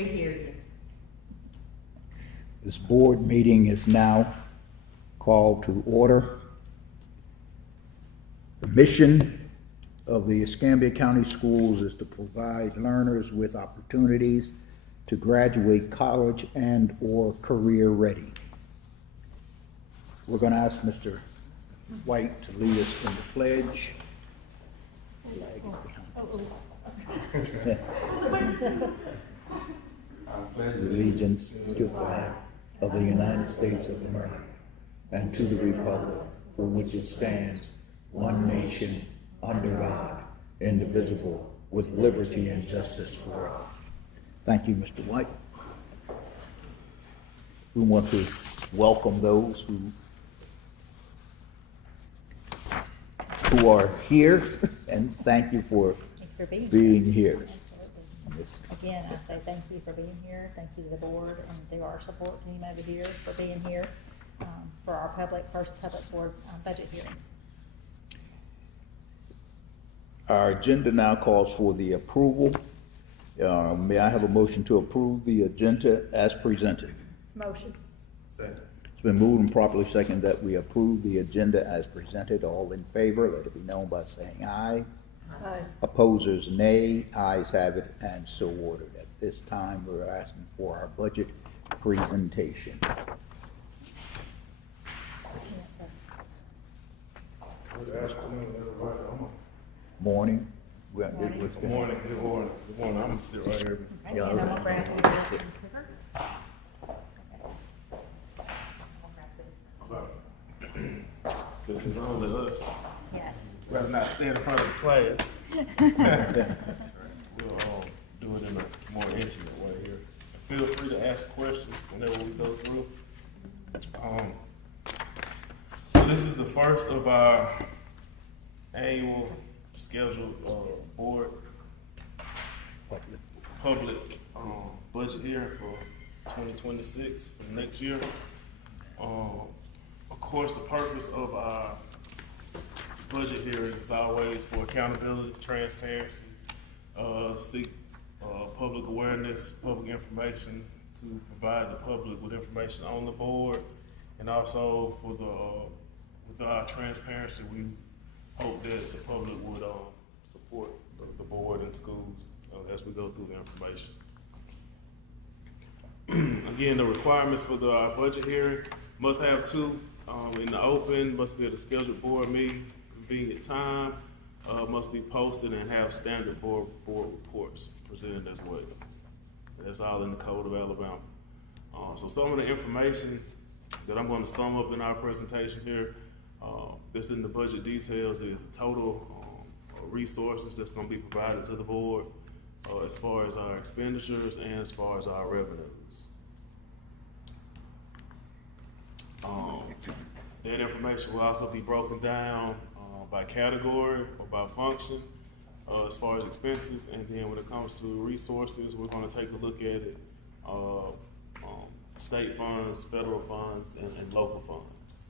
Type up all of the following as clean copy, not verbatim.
We hear you. This board meeting is now called to order. The mission of the Escambia County Schools is to provide learners with opportunities to graduate college and/or career ready. We're going to ask Mr. White to lead us in the pledge. I pledge allegiance to the flag of the United States of America and to the republic for which it stands, one nation, under God, indivisible, with liberty and justice for all. Thank you, Mr. White. We want to welcome those who are here, and thank you for being here. Absolutely. Again, I say thank you for being here. Thank you to the board and to our support team over here for being here for our first public board budget hearing. Our agenda now calls for the approval. May I have a motion to approve the agenda as presented? Motion. Second. It's been moved and properly seconded that we approve the agenda as presented. All in favor, let it be known by saying aye. Aye. Opposers, nay. Ayes have it, and so ordered. At this time, we're asking for our budget presentation. Good afternoon, everybody. Morning. Good morning, good morning, good morning. I'm gonna sit right here. Okay, and I'm gonna grab your computer. Since it's only us, Yes. rather not stand in front of the class. We'll do it in a more intimate way here. Feel free to ask questions whenever we go through. So this is the first of our annual scheduled board public budget hearing for 2026 for next year. Of course, the purpose of our budget hearing is always for accountability, transparency, seek public awareness, public information to provide the public with information on the board, and also for with our transparency, we hope that the public would support the board and schools as we go through the information. Again, the requirements for our budget hearing must have two in the open, must be at a scheduled board meeting, convenient time, must be posted and have standard board reports presented as well. That's all in the Code of Alabama. So some of the information that I'm going to sum up in our presentation here, that's in the budget details, is the total resources that's going to be provided to the board as far as our expenditures and as far as our revenues. That information will also be broken down by category or by function as far as expenses, and then when it comes to resources, we're going to take a look at it, state funds, federal funds, and local funds.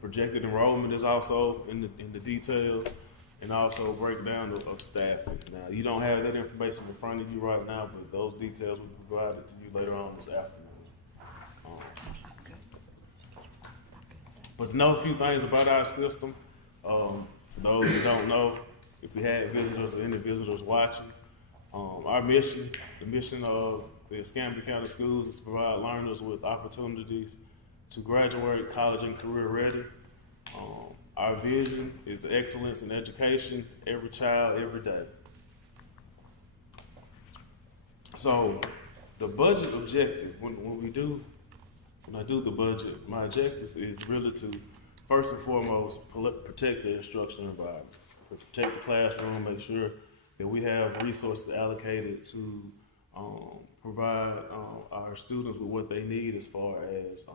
Projected enrollment is also in the details, and also breakdown of staffing. Now, you don't have that information in front of you right now, but those details will be provided to you later on this afternoon. But to know a few things about our system, for those who don't know, if we had visitors or any visitors watching, our mission, the mission of the Escambia County Schools, is to provide learners with opportunities to graduate college and career ready. Our vision is the excellence in education, every child, every day. So the budget objective, when I do the budget, my objective is really to, first and foremost, protect the instructional environment, protect the classroom, make sure that we have resources allocated to provide our students with what they need as far as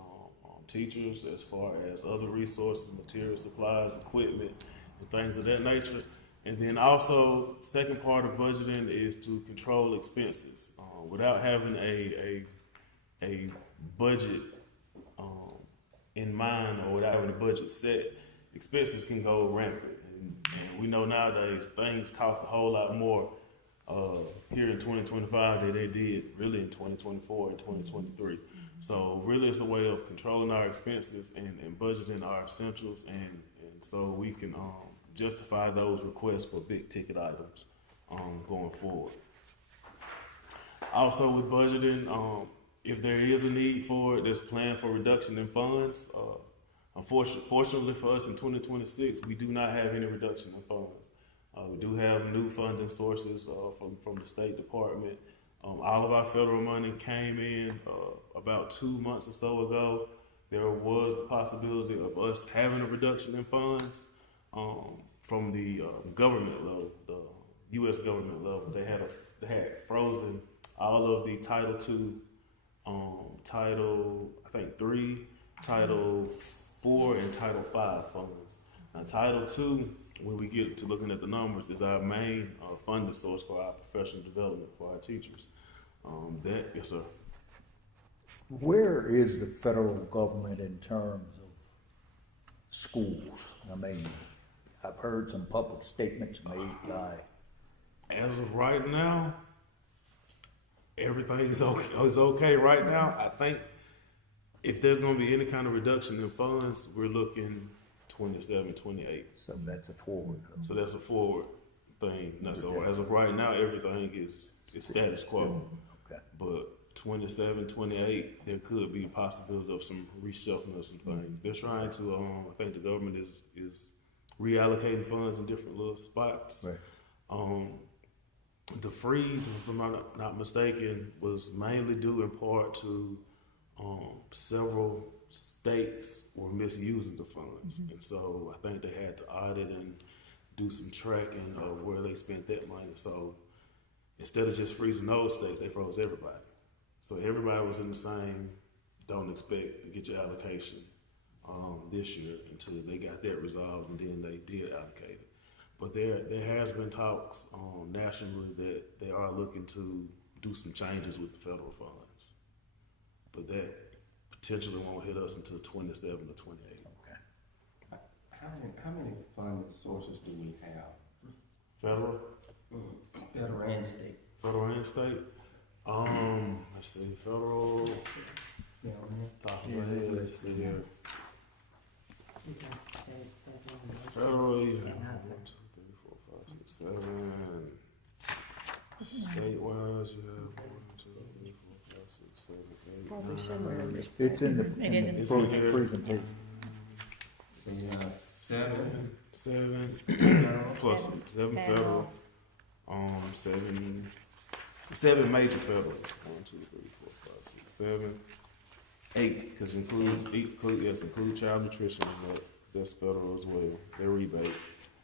teachers, as far as other resources, materials, supplies, equipment, and things of that nature. And then also, second part of budgeting is to control expenses. Without having a budget in mind, or without having a budget set, expenses can go rampant. And we know nowadays things cost a whole lot more here in 2025 that they did really in 2024 and 2023. So really it's a way of controlling our expenses and budgeting our essentials, and so we can justify those requests for big ticket items going forward. Also with budgeting, if there is a need for it, there's plan for reduction in funds. Fortunately for us in 2026, we do not have any reduction in funds. We do have new funding sources from the State Department. All of our federal money came in about 2 months or so ago. There was the possibility of us having a reduction in funds from the government level, the U.S. government level. They had frozen all of the Title II, Title III, Title IV, and Title V funds. Now, Title II, when we get to looking at the numbers, is our main funding source for our professional development for our teachers. Yes, sir. Where is the federal government in terms of schools? I mean, I've heard some public statements made by. As of right now, everything is okay right now. I think if there's going to be any kind of reduction in funds, we're looking 27, 28. So that's a forward. So that's a forward thing. Now, so as of right now, everything is status quo. Okay. But 27, 28, there could be a possibility of some reshuffling of some things. They're trying to, I think the government is reallocating funds in different little spots. Right. The freeze, if I'm not mistaken, was mainly due in part to several states were misusing the funds. And so I think they had to audit and do some tracking of where they spent that money. So instead of just freezing those states, they froze everybody. So everybody was in the same, don't expect to get your allocation this year until they got that resolved, and then they did allocate it. But there has been talks nationally that they are looking to do some changes with the federal funds. But that potentially won't hit us until 27 to 28. Okay. How many funding sources do we have? Federal? Federal and state. Federal and state? Let's see, federal, top of my head, let's see here. Federal, you have 1, 2, 3, 4, 5, 6, 7. State-wise, you have 1, 2, 3, 4, 5, 6, 7, 8, Probably 9. somewhere. It's in the, It is in the presentation. So you have 7. 7 plus 7 federal, 7 major federal. 1, 2, 3, 4, 5, 6, 7, 8, because include child nutrition in that. 'Cause that's federal as well. Their rebate.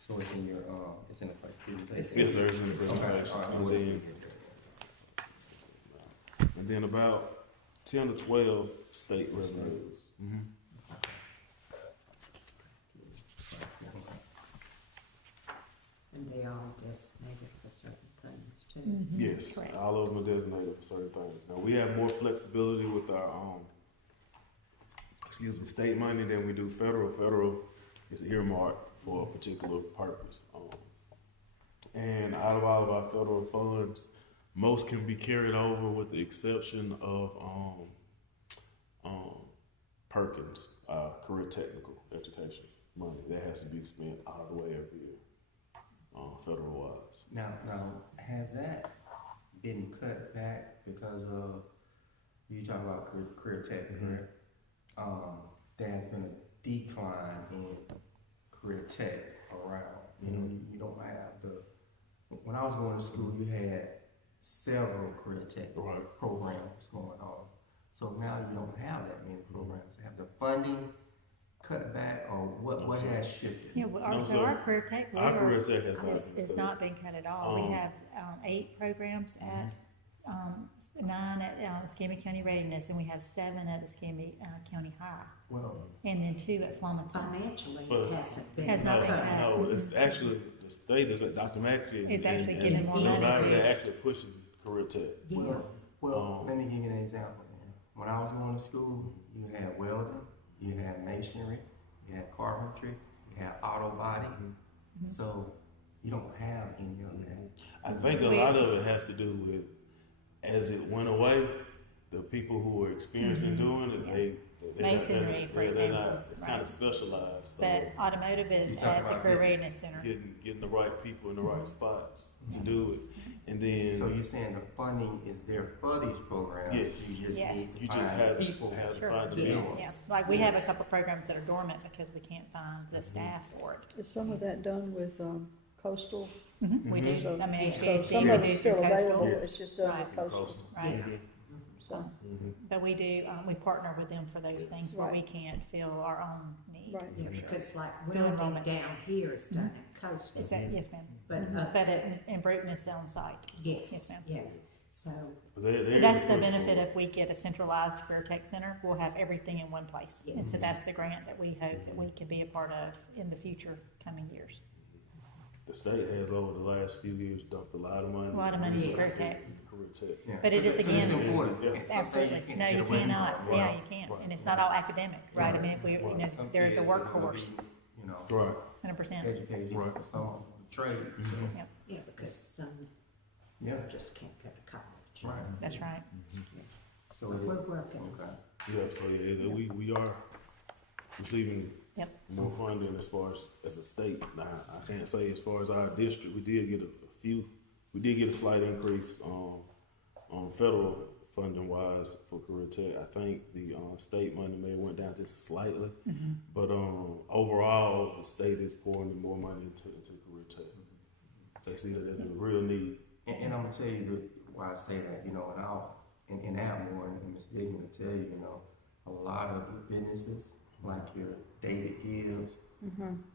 So it's in your it's in the presentation. Yes, sir. It's in the presentation. Okay. And then about 10 to 12 state revenues. And they all designated for certain things too. Yes, Correct. all of them are designated for certain things. Now we have more flexibility with our state money than we do federal. Federal is earmarked for a particular purpose. And out of all of our federal funds, most can be carried over with the exception of Perkins, career technical education money. That has to be spent all the way every year, federal wise. Now, has that been cut back because of you talking about career tech, correct? There's been a decline in career tech around. You know, you don't have the. When I was going to school, you had several career tech programs going on. So now you don't have that many programs. Have the funding cut back, or what has shifted? Yeah, well, our career tech, Our career tech it's not been cut at all. We have 8 programs at 9 at Escambia County Readiness, and we have 7 at Escambia County High, Well, and then 2 at Flumenton. Financially, But- it hasn't been. Has not been cut. cut. No, it's actually the state is like Dr. Mackey. It's actually and giving more money everybody to that us. actually pushing career tech. well, let me give you an example. Then. When I was going to school, you had welding, you had masonry, you had carpentry, you had auto body. So You don't have any of that. I think a lot of it has to do with, as it went away, the people who were experiencing doing it, Masonry, for example, it's kind of specialized. So But automotive is You talk at the about Career Readiness Center. getting the right people in the right spots to do it, and then So you're saying the funding is there for these programs? Yes. You just Yes. need to you just find have people. have Sure. to find the Yes. people. Yeah, like we have a Yes. couple programs that are dormant because we can't find the staff for it. Is some of that done with coastal? We do, So- I mean, So HVAC, some we of do it's still through available, coastal, Yes. it's just done with Right. coastal. Coastal. right? Yeah. So, Mhm. But we do, we partner with them for those things where we Right. can't fill our own need. right. Yeah, For sure. because like Do welding enrollment. down here is done at Coastal, Is that, yes, ma'am. but But in Bruton is on site. yes, Yes, ma'am. yeah. So But they're That's the push benefit for it. if we get a centralized career tech center, we'll have everything in one place. And so Yes. that's the grant that we hope that we can be a part of in the future coming years. The state has over the last few years dumped a lot of money. A lot of money in resources career in career tech. Yeah. But it is, Because again- It's important. Yeah. Some say Absolutely. No, get you away from cannot. it. Yeah, you can't. Right. And it's not all academic, right? I mean, if we, you know, Some there's a kids are gonna workforce, be, You know, Right. 100%. educated Right. for some trade, so, Mhm. Yep, yeah, because some yeah, just can't go to college. right. that's right. So But it, we're working. okay. Yeah, so we are receiving Yep. more funding as a state. Now, I can't say as far as our district, we did get we did get a slight increase on federal funding wise for career tech. I think the state money may have went down just slightly, but overall the state is pouring more money into career tech. They see that as a real need. And I'm gonna tell you why I say that, you know, and Atmore and Ms. Dignan will tell you, you know, a lot of the businesses, like your David Gibbs,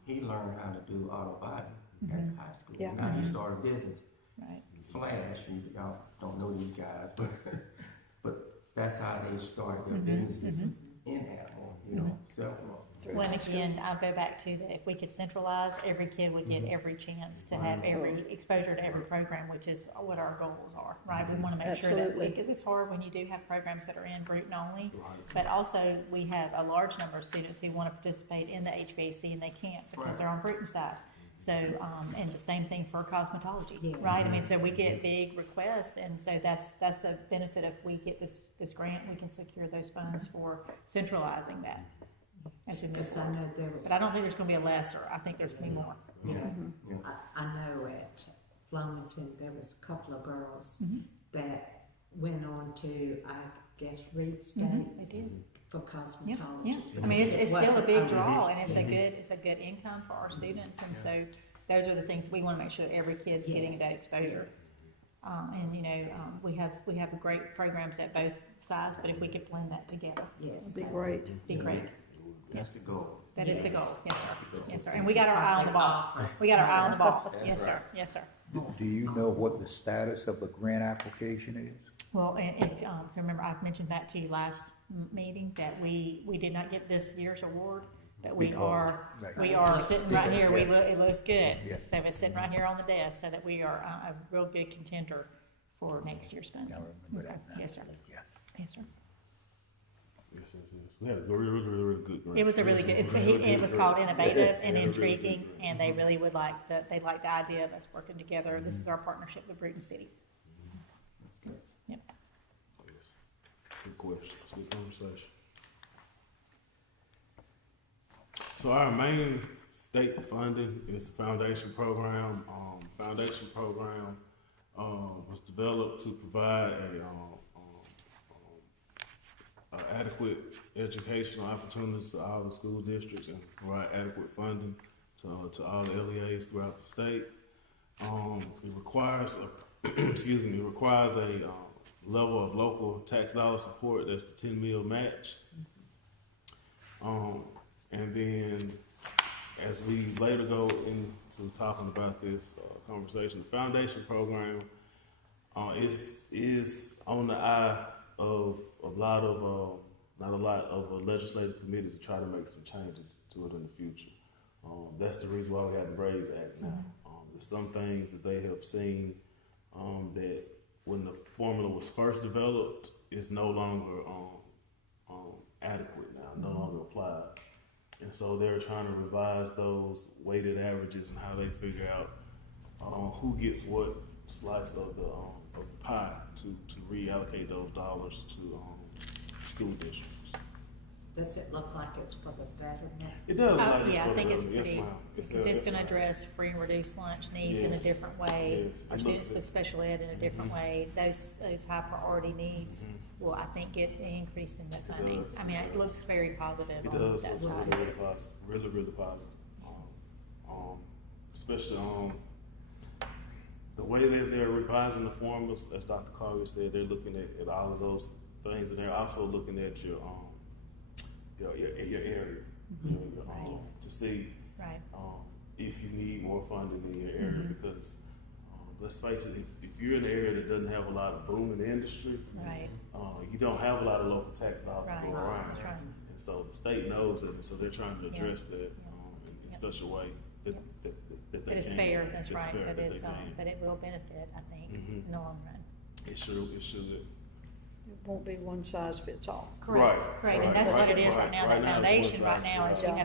he learned how to do auto body at high school. Yeah. Now he started a business. Right. Flash, y'all don't know these guys, but that's how they started their businesses in Atmore, you know, several. Well, and again, I'll go back to that if we could centralize, every kid would get every chance to have every exposure to every program, which is what our goals are, right? We want to make sure that, Absolutely. because it's hard when you do have programs that are in Bruton only, Right. but also we have a large number of students who want to participate in the HVAC and they can't because Right. they're on Bruton side. So, and the same thing for cosmetology, Yeah. right? I mean, so we get big requests, and so that's the benefit if we get this grant, we can secure those funds for centralizing that as we move Because I forward. know there was, But I don't think there's gonna be a lesser, I think there's gonna be more. Yeah, yeah. I know at Flemington, there was a couple of girls Mhm. that went on to, I guess, Reed State They did. for Yeah, cosmetology. yeah. I mean, it's It still a wasn't big a- draw, and it's a Yeah. good income for our students, and so those are the things we wanna make sure that every kid's getting Yes. that exposure. And, you know, we have great programs at both sides, but if we could blend that together, Yes. Be great. it'd be great. That's the goal. That is the Yes. goal, yes, sir, yes, sir. And we got our eye on the ball. We got our eye on the ball, yes, sir, yes, sir. Do you know what the status of the grant application is? Well, and if, so remember, I mentioned that to you last meeting, that we did not get this year's award, but we Because- are Right. sitting right here, Yeah. it looks good. Yeah. So it's sitting right here on the desk, so that we are a real good contender for next year's funding. I remember that now. Yes, sir, Yeah. yes, sir. Yes. We had a really good grant. It was a really good, it was called innovative and intriguing, and they really would like the idea of us working together. This is our partnership with Bruton City. That's good. Yep. Good questions, good conversation. So our main state funding is the foundation program. Foundation program was developed to provide adequate educational opportunities to all the school districts and provide adequate funding to all the LEAs throughout the state. It requires it requires a level of local tax dollar support. That's the 10 mil match. And then as we later go into talking about this conversation, the foundation program is on the eye of not a lot of a legislative committee to try to make some changes to it in the future. That's the reason why we have the Braves Act now. There's some things that they have seen that when the formula was first developed is no longer adequate now, no longer applies. And so they're trying to revise those weighted averages and how they figure out who gets what slice of the pie to reallocate those dollars to school districts. Does it look like it's for the betterment? It does. Like Yeah, I think it's yes, pretty, ma'am. because it's gonna address free and reduced lunch needs in a Yes. different way. Yes. Our It students looks with special ed in a different way, those high priority needs will, I think, get increased in the funding. does, I mean, it it does. looks very positive It on does that look side. really positive, really positive. Especially the way that they're revising the formulas, as Dr. Collier said, they're looking at all of those things, and they're also looking at your area, to see Right, if you need more funding in your area, because let's face it, if you're in an area that doesn't have a lot of booming industry, right, you don't have a lot of local tax dollars right, to go around. that's right. And so the state knows it, and so they're trying to address that in Yep. such a way that they But it's can. fair, that's It's right, fair but that it's, they can. but it will benefit, I think, Mhm. in the long run. It should. It won't be one size fits all. Right, Correct, and right, that's what right, it is right right. now, Right the now it's foundation one right size now fits is all. you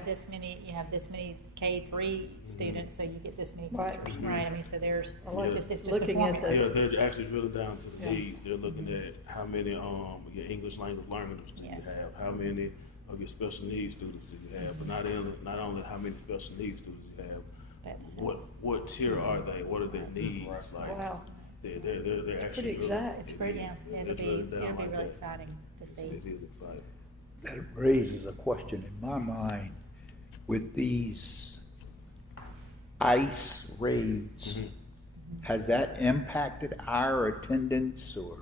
have this many K-3 students, so you get this many Right. teachers, right? I mean, so there's, I like it's just a looking at formula. Yeah, they're actually drilling down to the Yeah. needs. They're looking at how many your English language learners do Yes. you have, how many of your special needs students do you have, but not only how many special needs students you have, But- what tier are they? What are their needs? Like Wow. they're actually Pretty exact. It's pretty, yeah, it'll be really exciting to see. It is exciting. That raises a question in my mind with these ICE raids. Has that impacted our attendance or?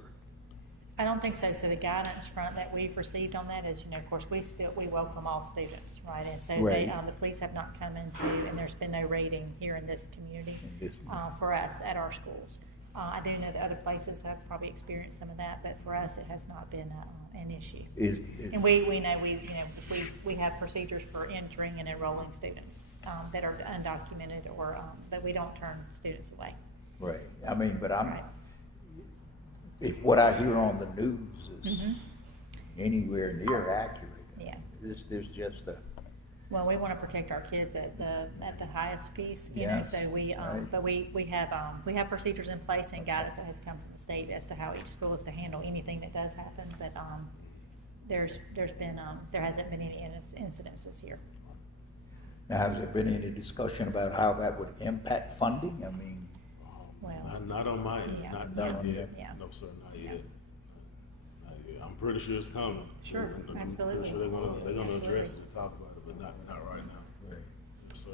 I don't think so. So the guidance front that we've received on that is, of course, we welcome all students, right? And so Right. the police have not come into, and there's been no raiding here in this community, This- for us at our schools. I do know that other places have probably experienced some of that, but for us, it has not been, an issue. And we know, we have procedures for entering and enrolling students, that are undocumented or, but we don't turn students away. Right, I mean, but Right. if what I hear on the news is Mhm. anywhere near accurate. Yeah. There's just a, Well, we want to protect our kids at the highest piece, Yes, so we, right. but we have procedures in place and guidance that has come from the state as to how each school is to handle anything that does happen, but, there hasn't been any incidences here. now, has there been any discussion about how that would impact funding? I mean, Well, Not on my end, Yeah. not Yeah. yet. Yeah. No, sir, not yet. Not yet. I'm pretty sure it's coming. Sure, I'm absolutely. pretty sure they're gonna address it Absolutely. and talk about it, but not right now. Yes, sir.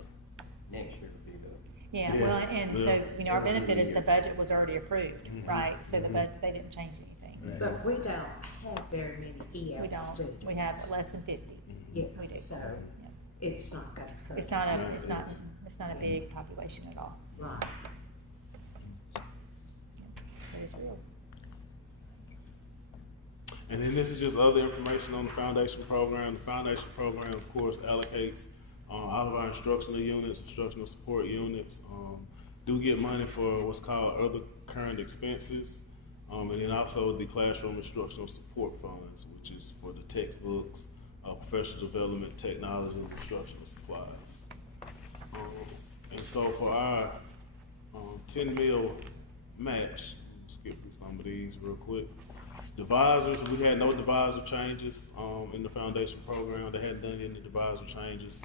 Next year will be the. yeah, Yeah, well, and yeah. so, our benefit is the budget was already approved, Mhm. right? So the Mhm. budget, they didn't change anything. Right. But we don't have very many We EF don't, students. we have less than 50. Yeah, We do. so Yeah. it's not gonna hurt. It's not Yeah, it's it not, is. it's not a big population at all. Right. It is real. And then this is just other information on the foundation program. The foundation program, of course, allocates all of our instructional units, instructional support units, do get money for what's called other current expenses, and then also the classroom instructional support funds, which is for the textbooks, professional development, technology, and instructional supplies. And so for our 10 mil match, skip through some of these real quick. Divisors, we had no divisor changes in the foundation program. They hadn't done any divisor changes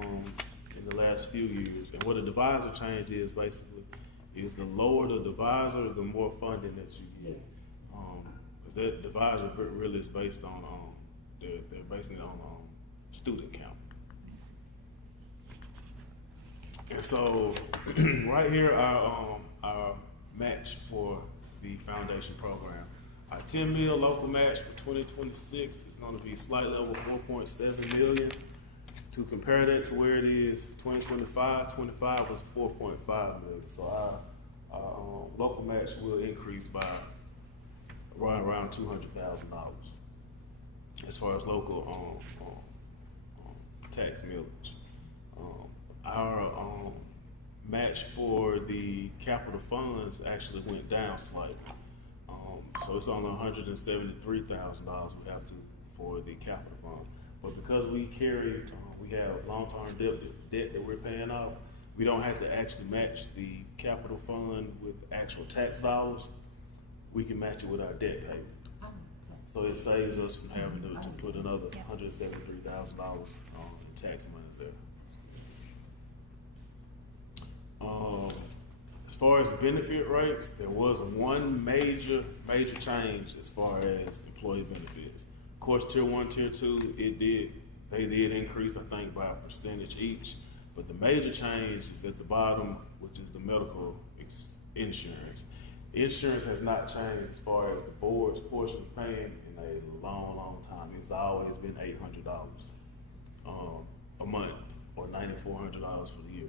in the last few years. And what a divisor change is basically is the lower the divisor, the more funding that you get. Because that divisor really is based on they're basing it on student count. And so right here our match for the foundation program. Our 10 mil local match for 2026 is going to be slightly over 4.7 million. To compare that to where it is 2025, 25 was 4.5 million. So our local match will increase by around $200,000 as far as local tax millage. Our match for the capital funds actually went down slightly. So it's only $173,000 we have to for the capital fund. But because we carry, we have long-term debt that we're paying off, we don't have to actually match the capital fund with actual tax dollars. We can match it with our debt payment. Oh, okay. So it saves us from having to put another Yeah. $173,000 in tax money there. As far as benefit rates, there was one major change as far as employee benefits. Of course, tier 1, tier 2, they did increase, I think, by a percentage each. But the major change is at the bottom, which is the medical insurance. Insurance has not changed as far as the board's portion of paying in a long time. It's always been $800 a month or $9,400 for the year.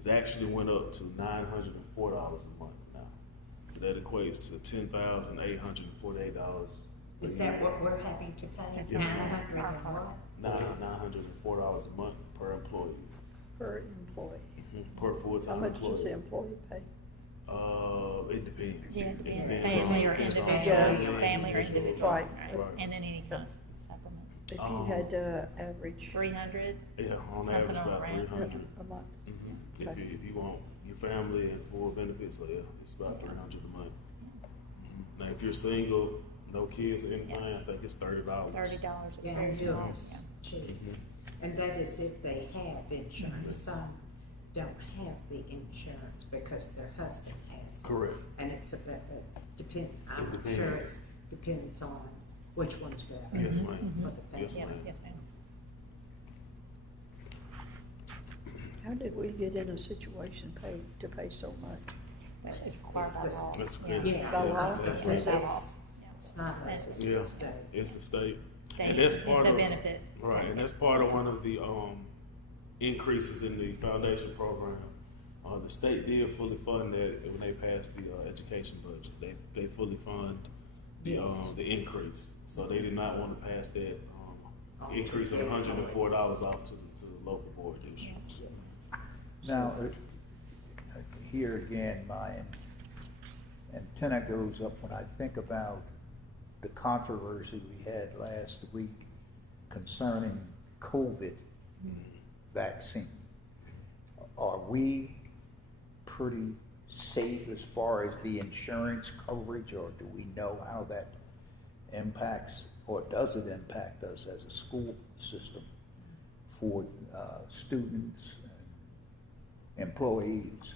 It actually went up to $904 a month now. So that equates to $10,848. Is that what we're having to pay? Yes, Nine ma'am. hundred and what? $904 a month per employee, Per employee. per How full-time much does the employee. employee pay? It depends. Yeah, It it's depends family on- or depends on individual, the family or individual, Right. right? And then any kind of supplements. If you Um, had average 300, Yeah, on Something average about around. 300. a month, If you want your family and full benefits, so yeah, it's about 300 a month. Now, if you're single, no kids or anything, I think it's $30. $30 is Yeah, very and small. yours, cheap. And that is if they have insurance. Some don't have the insurance because their husband has it. Correct. And it's I'm depends. sure it depends on which one's better. Yes, Mm-hmm. ma'am. For the family. Yes, Yeah, ma'am. yes, ma'am. how did we get in a situation to pay so much? That is required by It's the- law. That's Yeah. good. Yeah. By law? That's It's right. by law. It's not us, it's Yeah. the state. It's the state. State. And that's It's part a of, benefit. right, and that's part of one of the increases in the foundation program. The state did fully fund that when they passed the education budget. They fully fund Yes. the increase. So they did not want to pass that increase of $104 off to the local board districts. Now, here again, my antenna goes up when I think about the controversy we had last week concerning COVID vaccine. Are we pretty safe as far as the insurance coverage, or do we know how that impacts, or does it impact us as a school system for students and employees?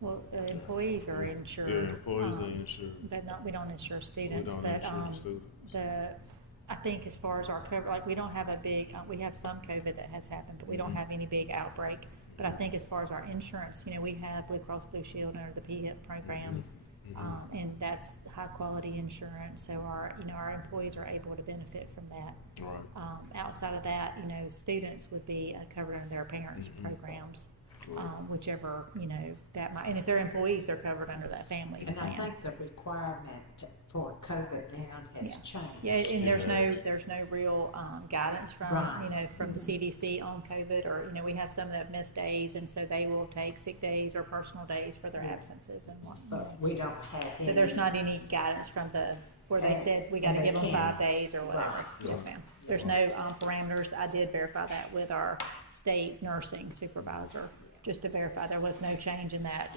Well, the employees are insured. Yeah, employees are insured. But not, we don't insure We students, don't but, insure students. I think as far as our cover, like, we don't have a big, we have some COVID that has happened, but we don't have any big outbreak. But I think as far as our insurance, we have Blue Cross Blue Shield under the PHIP program, and that's high quality insurance, so our employees are able to benefit from that. Right. Outside of that, students would be covered under their parents' programs, whichever, that might, and if they're employees, they're covered under that family And I plan. think the requirement for COVID now has changed. Yeah, and there's no real guidance from, Right. from the CDC on COVID, or, we have some that have missed days, and so they will take sick days or personal days for their absences and whatnot. But we don't have any. But there's not any guidance from where they said we gotta And they give them can't. 5 days or whatever. Right. Yes, ma'am. There's no parameters. I did verify that with our state nursing supervisor, just to verify there was no change in that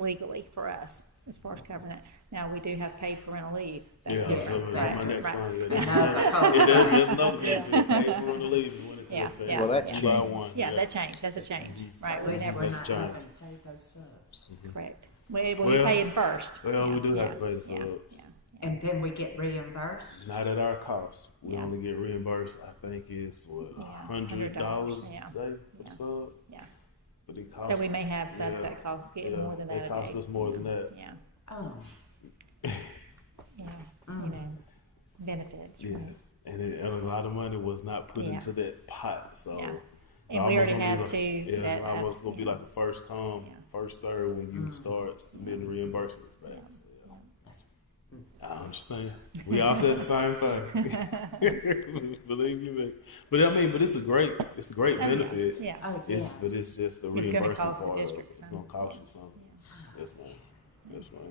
legally for us as far as covering it. Now, we do have paid parental leave. That's Yeah, different. so Right, my next right. line, Another whole- it does, there's another thing, Yeah. paid parental leave is when it's Yeah, effect. yeah. Well, that's July changed. 1, Yeah, that changed. That's a change, right? At We least never, we're Let's not change. having to pay those subs. correct. We Well, pay it first. Well, we do Yeah, have to pay the yeah, subs. yeah. And then we get reimbursed? Not at our cost. We Yeah. only get reimbursed, I think it's Yeah, $100 yeah. a day for Yeah. the sub. Yeah. But it costs. So we may have subs yeah, that cost, get yeah, more than that a day. It costs us more than that. Yeah, Oh, benefits, Yes. right? And a lot of money was not put Yeah. into that pot, so. Yeah. it's And we almost already gonna be have like- to. Yeah, that- it's almost gonna be like a first come, Yeah. first serve when you start submitting reimbursements back. So, yeah. I understand. We all said the same thing. Believe you me. But it's a great benefit. Yeah. oh, yeah. But it's just the It's gonna reimbursement cost the part of it. district It's some. gonna cost you something. Yes, ma'am. Yes, ma'am.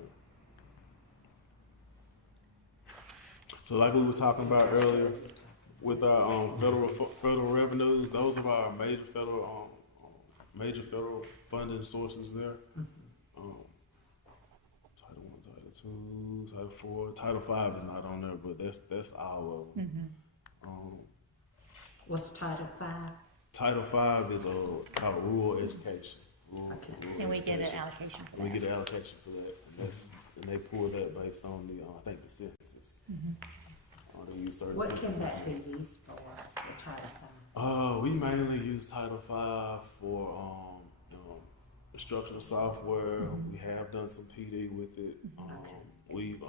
So like we were talking about earlier, with our federal revenues, those are our major federal major federal funding sources there. Title I, Title II, Title IV, Title V is not on there, but that's all of them. What's Title V? Title V is called rural education. Okay. And we get an allocation for We that. get an allocation for that, and they pull that based on the I think the census. They use certain What census can that data. be used for, the Title V? We mainly use Title V for instructional software. We have done some PD with it. We've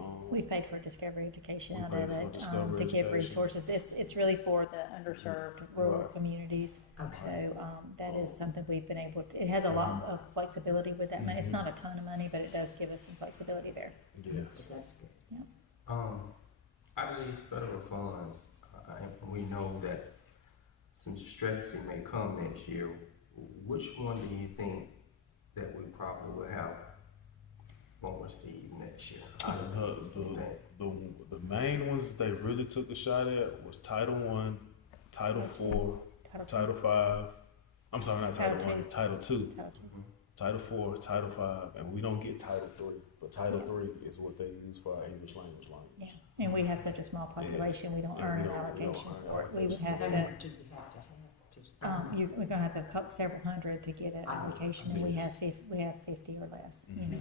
paid for Discovery Education We out paid of for it, Discovery to give Education. resources. It's really for the underserved rural Right. communities. Okay. So, that is something we've been able to, it has a lot of flexibility with that money. It's not a ton of money, but it does give us some flexibility there. Yes. That's good. Out of these federal funds, we know that some stressing may come next year. Which one do you think that we probably will have, won't receive next year? Out of these, you think? The main ones they really took a shot at was Title I, Title IV, Title V. I'm sorry, not Title I, Title II, Title IV, Title V, and we don't get Title III. But Title III is what they use for our English language line. Yeah, and we have such a small population, we don't Yeah, earn we an don't- we don't allocation earn for it. We would have How to, much do you have to we're gonna have to cut several hundred to get an allocation, and we have 50 or less, you know.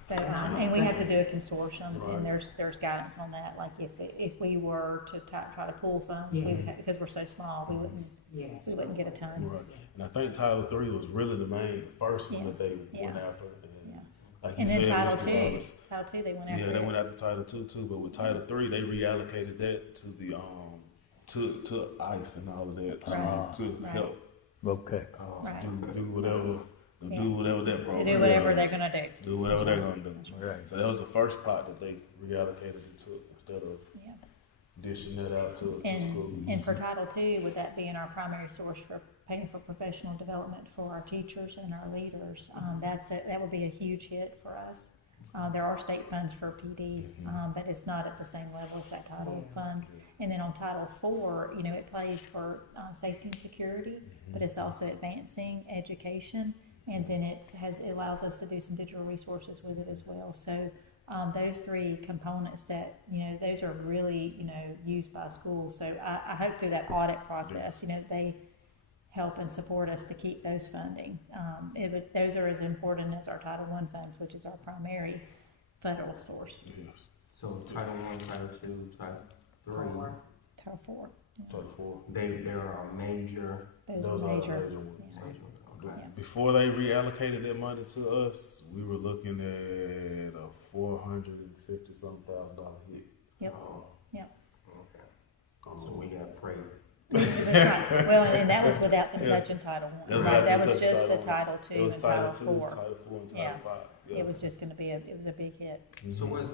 So, and we have to do a consortium, and there's guidance on that, like if we were to try to pull funds, we would have, because we're so small, we wouldn't get a ton. Right. And I think Title III was really the first one Yeah. that they Yeah. went after. And, Yeah. like you And then said, Title Mr. II, Roberts, they went after yeah, they it. went after Title II too, but with Title III, they reallocated that to the to ICE and all of that to Right. help Okay. Right. do whatever Yeah. do whatever that To program do whatever is. they're gonna do. Do whatever they're gonna do. Right. So that was the first part that they reallocated it to instead of Yeah. dishing that out to And schools. for Title II, with that being our primary source for paying for professional development for our teachers and our leaders, that would be a huge hit for us. There are state funds for PD, but it's not at the same level as that Title funds. And then on Title IV, it pays for safety and security, but it's also advancing education, and then it allows us to do some digital resources with it as well. So those three components that those are really used by schools. So I hope through that audit process, they help and support us to keep those funding. Those are as important as our Title I funds, which is our primary federal source. Yes. So Title I, Title II, Title III, Title IV, Title IV. they are major. those Those are are major. major ones. Yeah. Major, okay. Yeah. Before they reallocated that money to us, we were looking at a $450,000 hit. Yep. Okay. So we gotta pray. That's right. Well, and that was without them Yeah. touching Title I, That's right? without That them was touching just the Title Title It II was and Title Title II, IV. Title IV, and Title Yeah. V. Yeah. It was just gonna be it was a big hit. So why is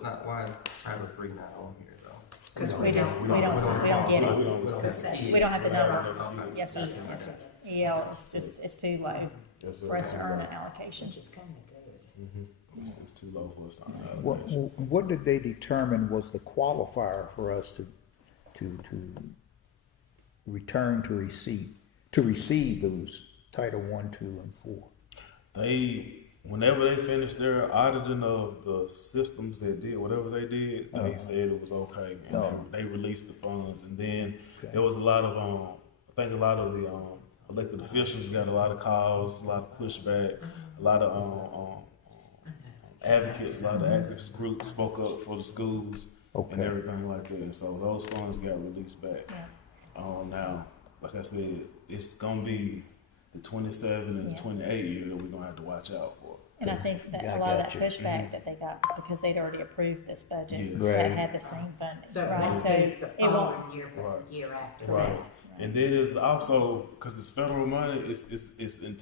Title III not on here though? We don't get it. We don't Because that's- We don't have the number. Okay. Yes, sir, yes, sir. Yeah, it's too low Yes, sir. for us to earn an allocation. Which is kind of good. It's too low for us to earn What, allocation. what did they determine was the qualifier for us to return to receive those Title I, II, and IV? Whenever they finished their auditing of the systems that did whatever they did, they said it was okay, and they released the funds. And then there was a lot of, I think a lot of the elected officials got a lot of calls, a lot of pushback, a lot of advocates, a lot of activist groups spoke up for the schools and everything like that. So those funds got released back. Yeah. Now, like I said, it's gonna be the 27 and the 28 year that we're gonna have to watch out for. And I think that Yeah, a lot of that gotcha. pushback that they got was because they'd already approved this budget Yes. that Right. had the same funding, So it right? won't So be it the won't, following year, but the year after Right. that. And then it's also, because it's federal money, it's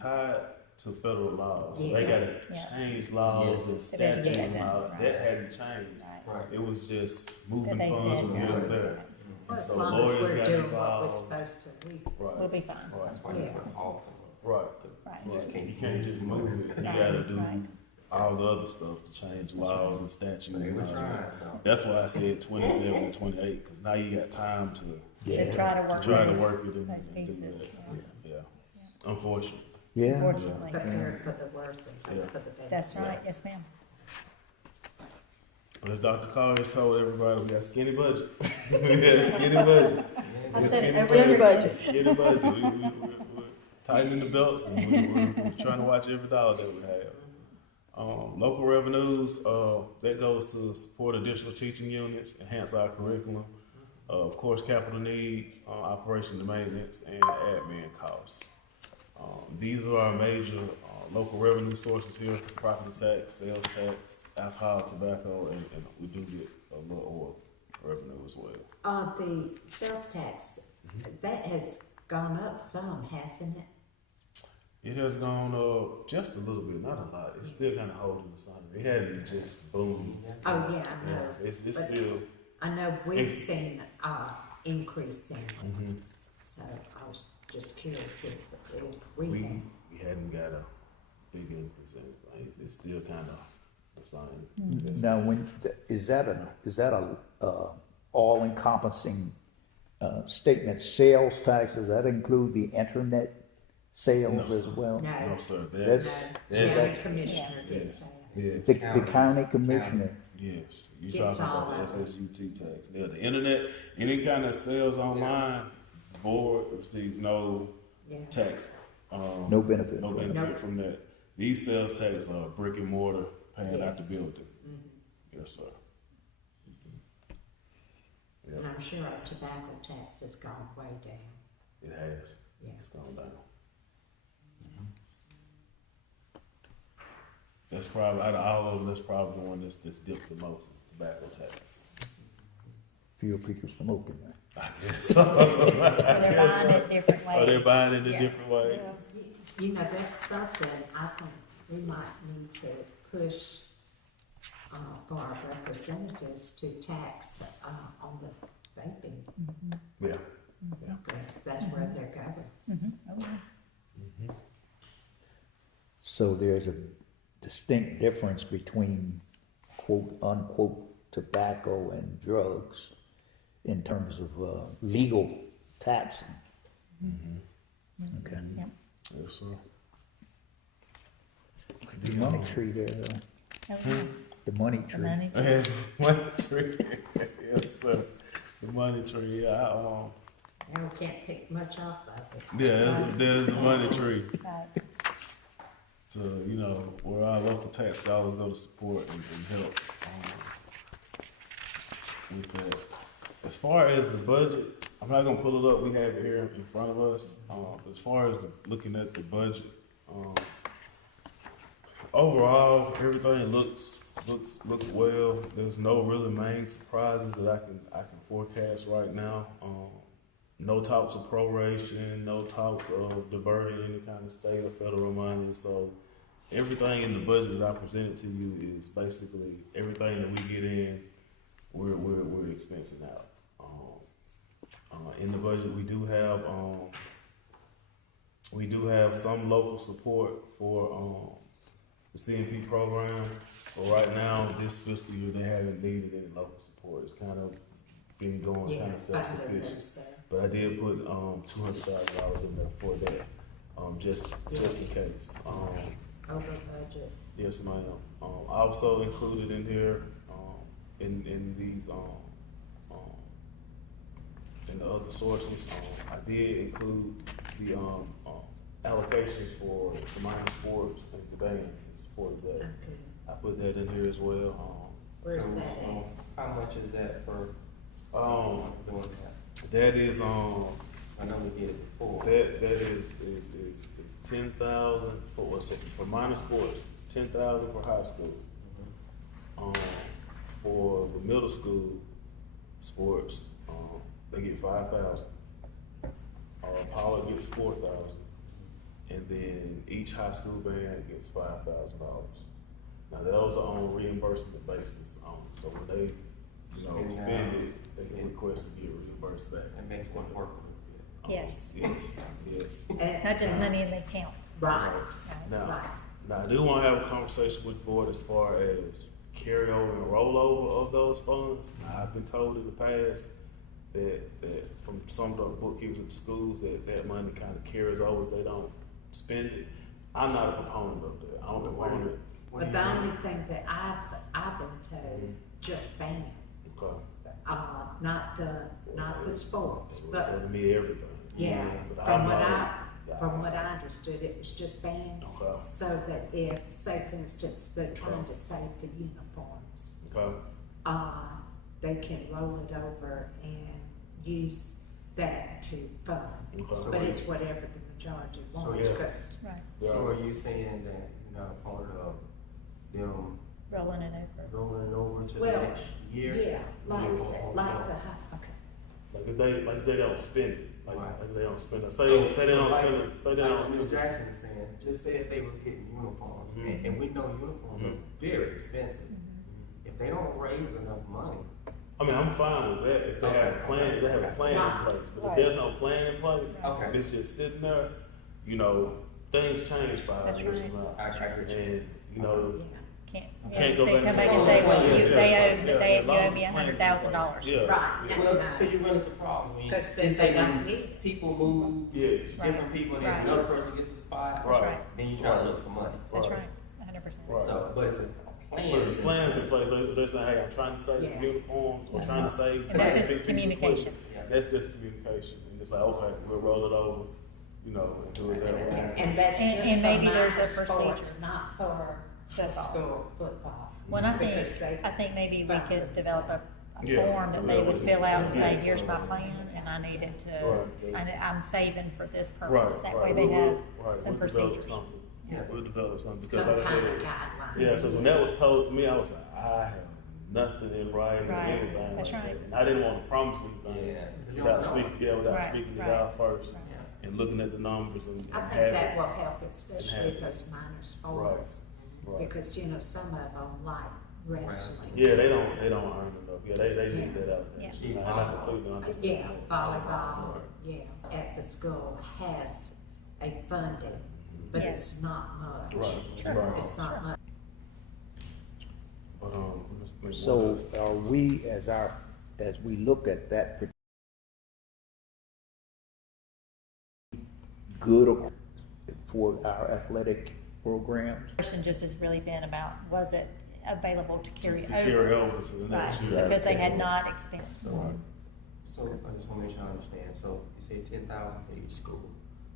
tied to federal laws. So they Yeah. gotta Yeah. change laws and So they didn't statutes do and that, all that. right. That hadn't changed. right, Right. It was just that moving they funds said, from right, here to there. right. Well, as So long as lawyers we're got doing what we're involved. supposed to, Right. We'll be fine. Right. That's why you put often. Right. Right. You just can't. You can't just move it. You Right, gotta do right. all the other stuff to change laws and statutes. They and were all that. trying. That's why I said 27 and 28, because now you got time to To try to work try to those work it and those do pieces, that. yeah. Yeah, unfortunately. Yeah. unfortunately. Prepare for the worst and hope for the best. That's right, yes, ma'am. But as Dr. Collier told everybody, we got a skinny budget. We got a skinny budget. I It's said skinny every budget. Skinny budget. We're tightening the belts, and we're trying to watch every dollar that we have. Local revenues, that goes to support additional teaching units, enhance our curriculum, of course, capital needs, operation and maintenance, and admin costs. These are our major local revenue sources here: property tax, sales tax, alcohol, tobacco, and we do get a little oil revenue as well. The sales tax, that has gone up some, hasn't it? It has gone up just a little bit, not a lot. It's still kind of holding the sun. It hadn't just boomed. Oh, yeah, I know. It's But still. I know we've seen, increase in it, Mhm. so I was just curious if we We had. hadn't got a big increase in it. Like, it's still kind of the same. Now, is that a all-encompassing statement, sales tax? Does that include the internet sales No, as sir. well? No, No, sir. That's- no, that- county commissioner did Yes. say. Yes. The county commissioner? Yes, you're Gets talking all about the of it. SSUT tax. Now, the internet, any kind of sales online, the board receives no Yeah. tax. No benefit. No benefit Nope. from that. These sales tax are brick and mortar, paying out the Yes. building. Mhm. Yes, sir. And I'm sure our tobacco tax has gone way down. It has. Yeah. It's gone down. That's probably, out of all of them, that's probably the one that's dipped the most, is tobacco tax. Fewer people smoking there. I guess. Or they're buying it different ways. Or they're buying it in Yeah. different ways. You know, that's something I think we might need to push for our representatives to tax on the vaping, Yeah. because that's where they're going. Oh, yeah. So there's a distinct difference between quote unquote tobacco and drugs in terms of legal taxing. Okay. Yep. Yes, sir. The money tree there though, That was nice. the money The tree. money. Yes, money tree. Yes, sir. The money tree. Yeah, And we can't pick much off of it. there's the money tree. Right. So, you know, where our local tax dollars go to support and help with that. As far as the budget, I'm not gonna pull it up. We have it here in front of us. As far as looking at the budget, overall, everything looks well. There's no really main surprises that I can forecast right now. No talks of proration, no talks of diverting any kind of state or federal money. So everything in the budget that I presented to you is basically everything that we get in, we're expensing out. In the budget, we do have some local support for the CNP program, but right now, this fiscal year, they haven't needed any local support. It's kind of been going Yeah, kind of self-sufficient. themselves. But I did put $200,000 in there for that, just in case. Over budget. Yes, ma'am. I also included in here, in these, in the other sources, I did include the allocations for the minor sports and the band in support of that. Okay. I put that in here as well. Where's So, that at? How much is that for doing that? That is, I know we did it before. that is 10,000 for what's it, for minor sports. It's 10,000 for high school. For the middle school sports, they get 5,000. Pollard gets 4,000, and then each high school band gets $5,000. Now those are on reimbursement basis. So when they, spend it, they can request to get reimbursed back. It makes them work a little bit. Yes. Yes. And- Not just money in the account. Right, Now, right. now I do want to have a conversation with the board as far as carryover and rollover of those funds. Now, I've been told in the past that from some of the bookkeepers at the schools that money kind of carries over if they don't spend it. I'm not a proponent of that. I'm a proponent. But the only thing that I've been told, just band, Okay. not the sports, So but to me, everything. yeah, But from I'm what not- from what I understood, it was just band, Okay. so that if, say for instance, they're trying to save the uniforms, Okay. they can roll it over and use that to fund. Okay. But it's whatever the majority So wants, yeah. 'cause Right, So are you saying that you're not a part of them rolling it over. rolling it over to the Well, next year? yeah, like Yeah. the okay. Like they don't spend it. Like, Right. like they don't spend it. Say they don't spend it. Say they don't Like spend Ms. it. Jackson is saying, just say if they was getting uniforms, Mhm. and we know uniforms are very expensive. If they don't raise enough money, I mean, I'm fine with that if they have a plan. They have a plan Right. in place. But if Right. there's no plan in place, Okay. and it's just sitting there, you know, things change 5 That's years right. from now. I get you. And you know, Yeah, Can't, Can't go they back come and back say, and say, "Oh, well, yeah, you, yeah, they yeah, owe, yeah, they as long owe as me the plan's in $100,000. place. Yeah. right, Yeah. well, because you run into problems. I mean, 'Cause just they say don't when need it. people move, Yes. different people, and Right. then another person gets a spot, That's Right. right, then you try to look for money. that's Right. right, 100%. Right. So, but if the plan But is the plans in place, they're saying, hey, I'm trying to save Yeah. uniforms, we're That's trying right. to save. And that's big just pieces of communication. equipment. Yeah. That's just communication. And it's like, okay, we'll roll it over, you know, and do it that way. and that's And- just and for maybe there's a minor sports, procedure. not for high Football. school football. Well, I Because they- think maybe we Right. could develop a Yeah. form that they would fill out and say, Yeah. here's my plan, and I need it to, Right. I'm saving for this Right, purpose. That way right. they have Right. some We'll develop procedures. something. Yeah. We'll develop something because Some like I kind of said, guidelines. yeah, because when that was told to me, I was like, I have nothing in writing or Right. anything That's like right. that. And I didn't want to promise anything Yeah. without You don't know. without Right, speaking right. it out first Right. Yeah. and looking at the numbers and I think having that will help, especially have- those minor sports, Right. because, you know, some of them like wrestling. Yeah, they don't earn enough. Yeah, they need Yeah. that out there. Yeah. You know, and I completely understand. Yeah, that. volleyball, Right. yeah, at the school has a funding, but Yes. it's not much. Right. Sure. Right. It's not much. But let's think So are we, as we look at that, good for our athletic programs? Question just has really been about, was it available to carry to over? carry over to the next Right, year. because they had not expended. So, so I just want to make sure I understand. So you say 10,000 for each school.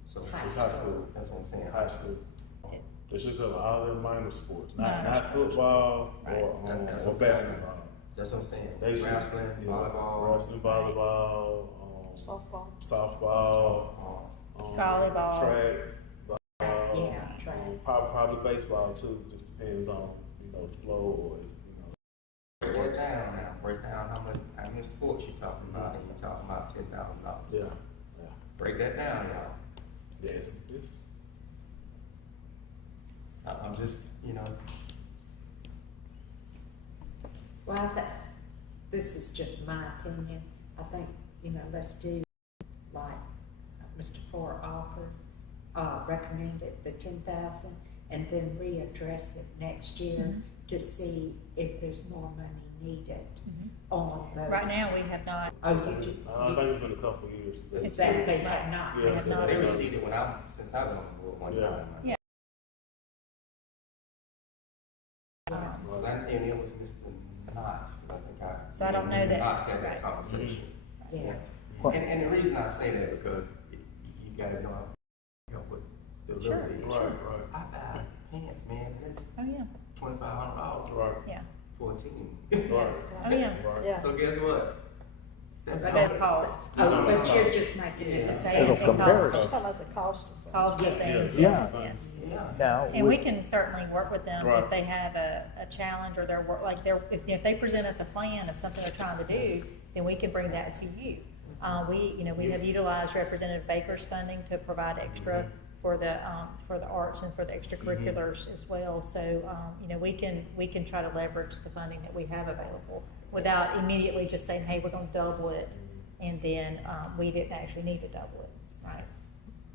So High it's High school. That's what I'm saying. High school. They should cover all their minor sports, Minor not football Right. That's or okay. basketball. That's what I'm saying. They should, Wrestling, yeah, volleyball, wrestling, volleyball, Softball. softball, Volleyball. track, volleyball, Yeah, track. probably baseball too. Just depends on the flow or Break that down now. Break down how many sports you talking about, and you're talking about $10,000. yeah. Break that down, y'all. Yes. I'm just, Well, this is just my opinion. I think, let's do like Mr. Ford offered, recommended the 10,000, and then readdress it next year Mhm. to see if there's more money needed on those. Right now, we have not. Oh, you do? I think it's been a couple of years. Is that they have not? Yeah, They have not. they received it since I've been on the board one Yeah. time. Yeah. Well, and it was Mr. Knox, because So I don't know Mr. that- Knox had that right. conversation. Yeah. Well- And the reason I say that because you gotta know how to help with the Sure. little league. Right. I buy pants, man, and it's Oh, yeah, $2,500 Right. yeah, for a team. Right. oh, yeah. Right. Yeah. So guess what? That's But That it's- cost. Oh, but you're just making it Yeah. the Say same. it It'll compare it. Talking about the cost of things. Cost of Yeah. things, Yeah. yes, Yeah. yes. Yeah. Now, And we can certainly work with them Right. if they have a challenge or they're, if they present us a plan of something they're trying to do, then we can bring that to you. We have utilized Representative Baker's funding to provide extra for the arts and for the extracurriculars as well. So, we can try to leverage the funding that we have available without immediately just saying, hey, we're gonna double it, and then, we didn't actually need to double it, right?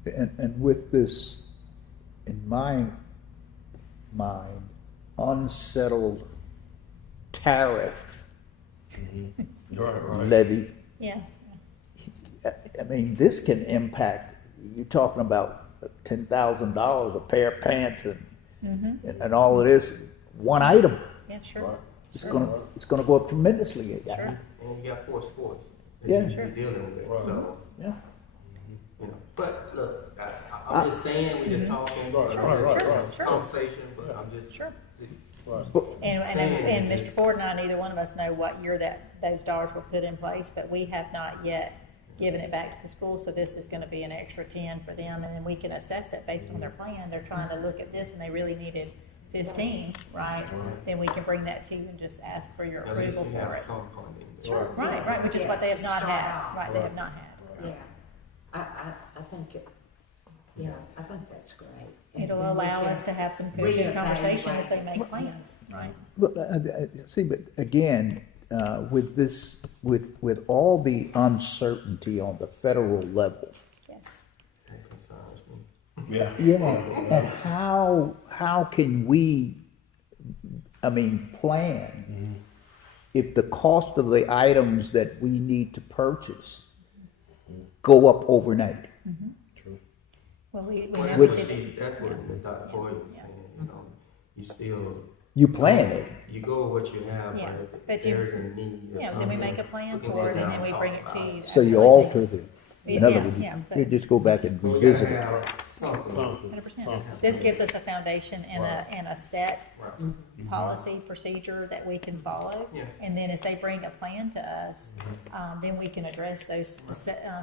and with this, in my mind, unsettled tariff Right. levy, Yeah, I mean, this can impact, you're talking about $10,000, a pair of pants and all of this, one item. Yeah, sure. It's gonna go up tremendously. Sure. And you got 4 sports that Yeah. you're dealing with, so, Yeah. you know. But look, I'm just saying, we just talking, Sure. conversation, but I'm just. Sure. But- And Mr. Ford and I, neither one of us know what year that those dollars were put in place, but we have not yet given it back to the school, so this is gonna be an extra 10 for them, and then we can assess it based on their plan. They're trying to look at this and they really needed 15, right? Then we can bring that to you and just ask for your At least approval you for have it. some funding. Right, which is what they have Yes, not to had, start off. right, they have not had. Yeah, I think it, yeah, I think that's great. And It'll then we allow can us to have some good conversation as they reevaluate. make plans, right? But, see, but again, with this, with all the uncertainty on the federal level, Yes. That concerns me. Yeah. yeah, and how can we, plan if the cost of the items that we need to purchase go up overnight? True. Well, we Well, know that's the what city. that's what Dr. Boyd was saying, you know, you still, You plan it. you go with what you have, Yeah, but but if you- there's a need or Yeah, then we something, make a plan we can for sit it and down then we talk bring it about to you. So you Absolutely. alter the, in other Yeah, words, yeah, but- you just go back and We gotta revisit it. have something. 100%. This gives us a foundation and a set Right. policy, procedure that we can follow. Yeah. And then as they bring a plan to us, then we can address those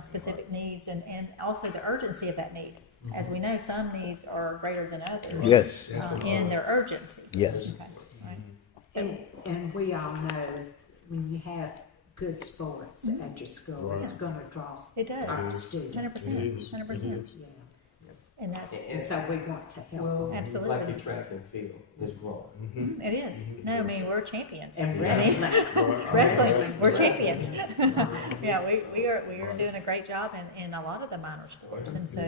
specific needs and also the urgency of that need. As we know, some needs are greater than others. Yes, In their urgency. yes. Okay, right. And we all know when you have good sports at your school, it's gonna draw It our does, students. 100%, 100%. Yeah, And that's, and so we want to help Well, them. Absolutely. like your track and field is growing. it is. No, I mean, we're champions. And I mean, wrestling. Wrestling, we're champions. Yeah, we are doing a great job in a lot of the minor sports, and so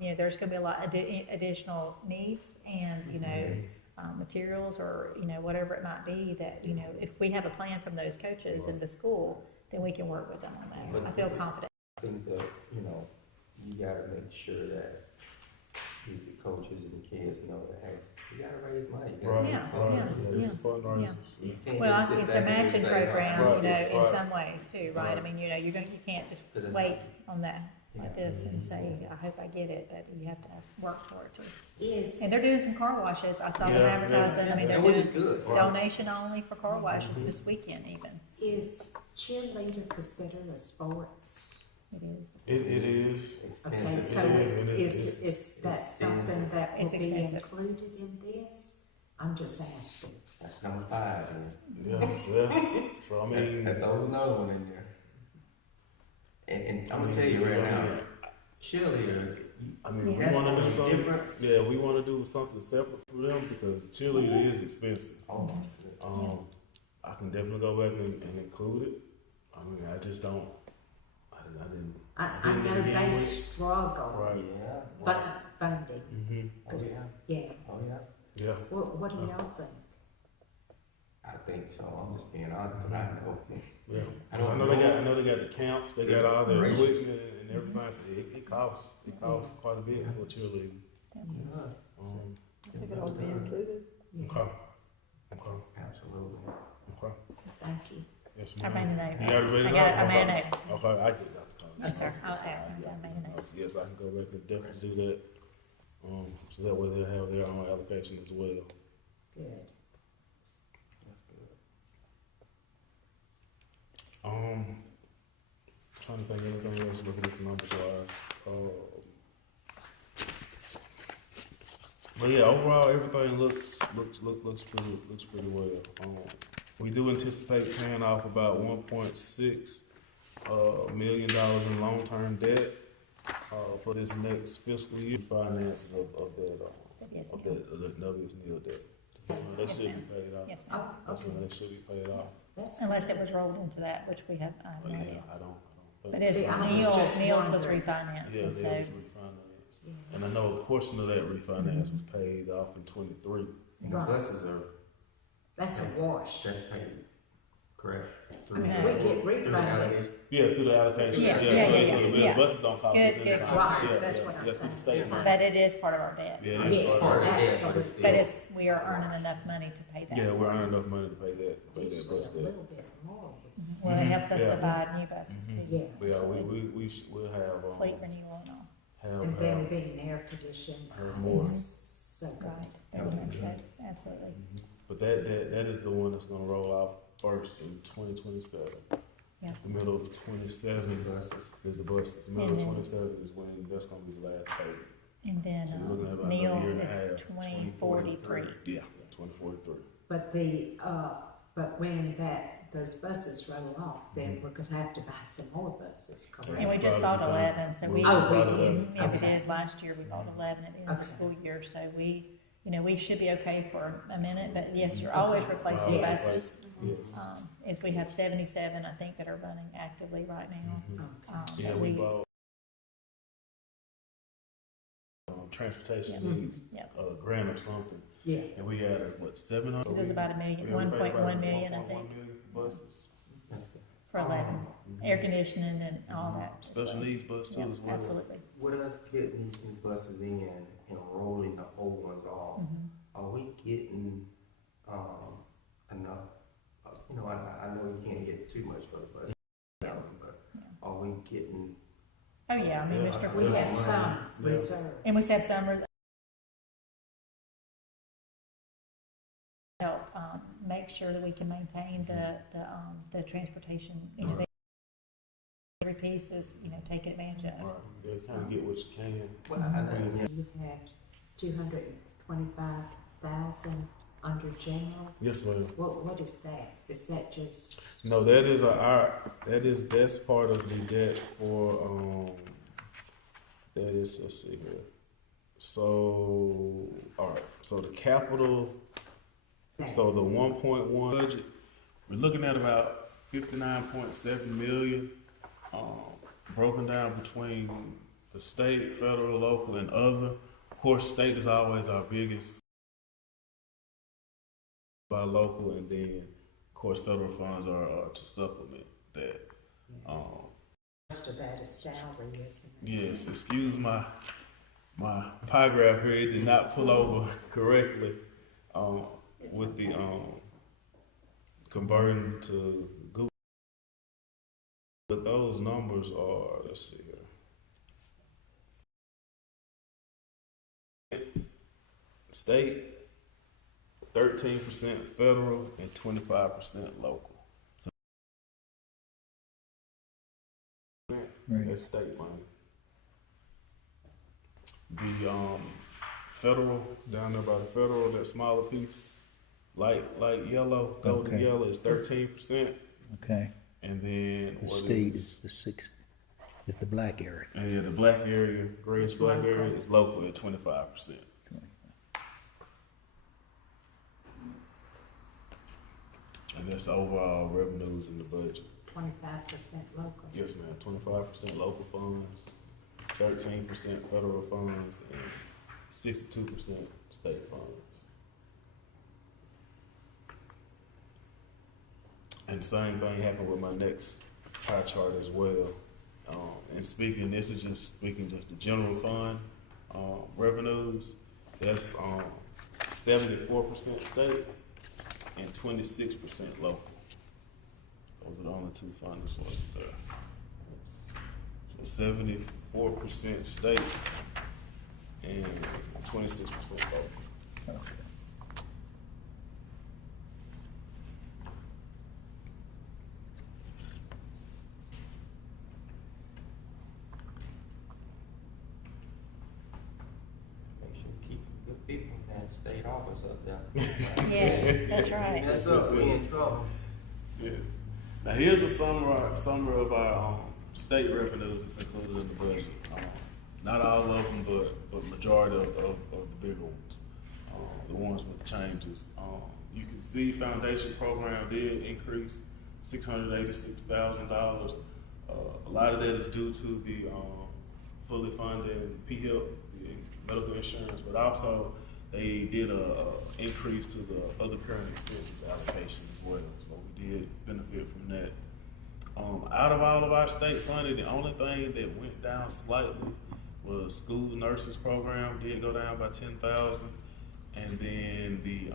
there's going to be a lot additional needs and materials or whatever it might be that if we have a plan from those coaches in the school, then we can work with them on that. I feel confident. I think that, you gotta make sure that the coaches and the kids know that, hey, you gotta raise money. You gotta Right, make Yeah, fun. yeah. It's fundraisers. You can't Well, just sit it's a back and matching say, "Oh, program, Right, in right. some ways too, right? I Right. mean, you can't just wait on that like this and say, I hope I get it, but you have to work for it too. Is, And they're doing some car washes. I saw them Yeah, advertising. yeah. I mean, Yeah, they're which doing is good. Right. donation only for car washes this weekend even. is cheerleader considered a sports? It is. It is. Okay, Expensive. so It is. is that It's something that will It's be expensive. included in this? I'm just asking. That's number 5, man. Yeah. So I mean, And throw another one in there. And I'm gonna tell you right now, cheerleader, I mean, we Yeah. want to do That's the something. difference. Yeah, we want to do something separate for them because cheerleader is expensive. oh, I can definitely go back and include it. I mean, I just don't. I didn't. I know Didn't they begin with. struggle Right. yeah, but funding. Mm-hmm. oh yeah, Yeah. oh yeah. Yeah. What do y'all think? I think so. I'm just being honest, 'cause I know. Yeah. I I don't know know. they got the camps. They got all the Races. equipment and everything. So it costs. It costs quite a bit for cheerleading. I think it ought to be included. Okay. Okay. Absolutely. Okay. Thank you. Yes, I ma'am. made a note. You already read I it got it. up? I made a Okay. note. Okay, I get that. Yes, sir. I made a note. Yes, I can go back and definitely do that. So that way they'll have their own allocation as well. Good. Trying to think of anything else looking at the numbers wise. But yeah, overall everything looks pretty well. We do anticipate paying off about $1.6 million in long-term debt for this next fiscal year. Finances of Yes, that ma'am. of the Nuggets Nil debt. So they Yes, should ma'am. be paid off. Yes, ma'am. Oh, That's okay. when they should be paid off. That's Unless it was rolled into that, which we have, I But have no yeah, idea. I don't. But it's See, I was Neil's just was wondering. refinanced, Yeah, and it so, was refinanced. And I know a portion of that refinance was paid off in 23. And the Right. buses are That's a wash. just paid correct? I mean, we get Through the refunded. allocation. Yeah, through the allocation. Yeah, So yeah. the buses don't cost us Good, anything. good. Right, Yeah, that's yeah, what I'm yeah, through the saying. state money. But it is part of our debt. Yeah, Yes, It's part of the debt, but it's absolutely. still. But it's, we are earning enough money to pay that. Yeah, we're earning enough money to pay that bus Usually a debt. little bit more. Well, it helps us Yeah. to buy new buses too. Yeah. Yeah, we'll have, Fleet renewal and all. And then being air conditioned. have more. So good. Right, very much so, absolutely. But that is the one that's gonna roll out first in 2027. Yeah. The middle of 27 Buses. is the bus. The middle of And then- 27 is when that's gonna be the last payment. And then, So you're looking at about meal another year and a is half, 2043. Yeah, 2043. But but when those buses roll off, then we're gonna have to buy some more buses, correct? And we just bought 11, so we, Oh, we yeah, we Okay. did last year, we bought 11 at the end of the Okay. school year, so we, we should be okay for a minute, but yes, you're always replacing Wow, buses. Yes. If we have 77, I think, that are running actively right now. Okay. Yeah, But we bought transportation needs Yeah, a grant or something, Yeah, and we added what 700. it was about $1 million, Yeah, we paid 1.1 about million, I 1.1 think, million for buses. for 11, air conditioning and all that. as Special well. needs bus too Yeah, as well. absolutely. With us getting these new buses in and rolling the old ones off, are we getting, enough? I know we can't get too much for the bus, but are we getting? Oh, yeah, I mean, Yeah, Mr. we Yeah. have some Yeah. reserved. And we have some help, make sure that we can maintain the transportation, every piece is, taken advantage of. Right, yeah, kind of get what you can. Well, I know. You had 225,000 under general. Yes, ma'am. What is that? Is that just? No, that is that's part of the debt for let's see here. So all right, so the capital, so the 1.1 budget, we're looking at about 59.7 million, broken down between the state, federal, local, and other. Of course, state is always our biggest, by local, and then of course federal funds are to supplement that. Most of that is salary, isn't it? Yes, excuse my pie graph here, it did not pull over correctly with the converting to Google. But those numbers are, let's see here. State, 13% federal, and 25% local. So Right. that's state money. The federal, down there by the federal, that smaller piece, light yellow, golden Okay. yellow is 13%, Okay, and then the what state is the sixth, is the black area. and yeah, the black area, grayish black area is local at 25%. And that's overall revenues in the budget. 25% local. Yes, ma'am. 25% local funds, 13% federal funds, and 62% state funds. And the same thing happened with my next pie chart as well. And speaking, this is just speaking just the general fund revenues. That's 74% state and 26% local. Those are the only two funders wasn't there. So 74% state and 26% local. Okay. Make sure you keep good people in that state office up there. Yes, that's right. That's up, we in trouble. Yes. Now here's a summary of our state revenues that's included in the budget. Not all of them, but majority of the bigger ones, the ones with the changes. You can see foundation program did increase $686,000. A lot of that is due to the fully funded PHIP, the medical insurance, but also They did a increase to the other current expenses allocation as well, so we did benefit from that. Out of all of our state funding, the only thing that went down slightly was school nurses program did go down by 10,000, and then the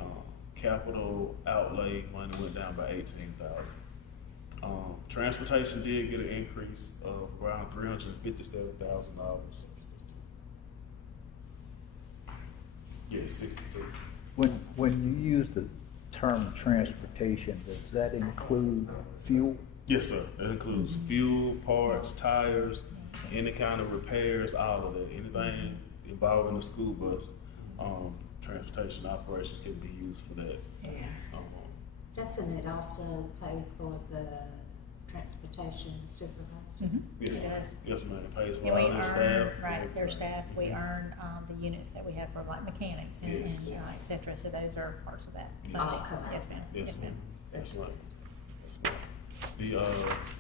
capital outlay money went down by 18,000. Transportation did get an increase of around $357,000. Yeah, 62. When you use the term transportation, does that include fuel? Yes, sir. That includes fuel, parts, tires, any kind of repairs, all of that. Anything involving the school bus, transportation operations can be used for that. Yeah. Doesn't it also pay for the transportation supervisor? Yes, Yes. yes, ma'am. It pays for And we all their staff. earn, right, their staff, we earn, the units that we have for like mechanics and, Yes. and, et cetera, so those are parts of that Yes. funding. Oh, come on. Yes, ma'am, Yes, yes, ma'am. ma'am. That's right. The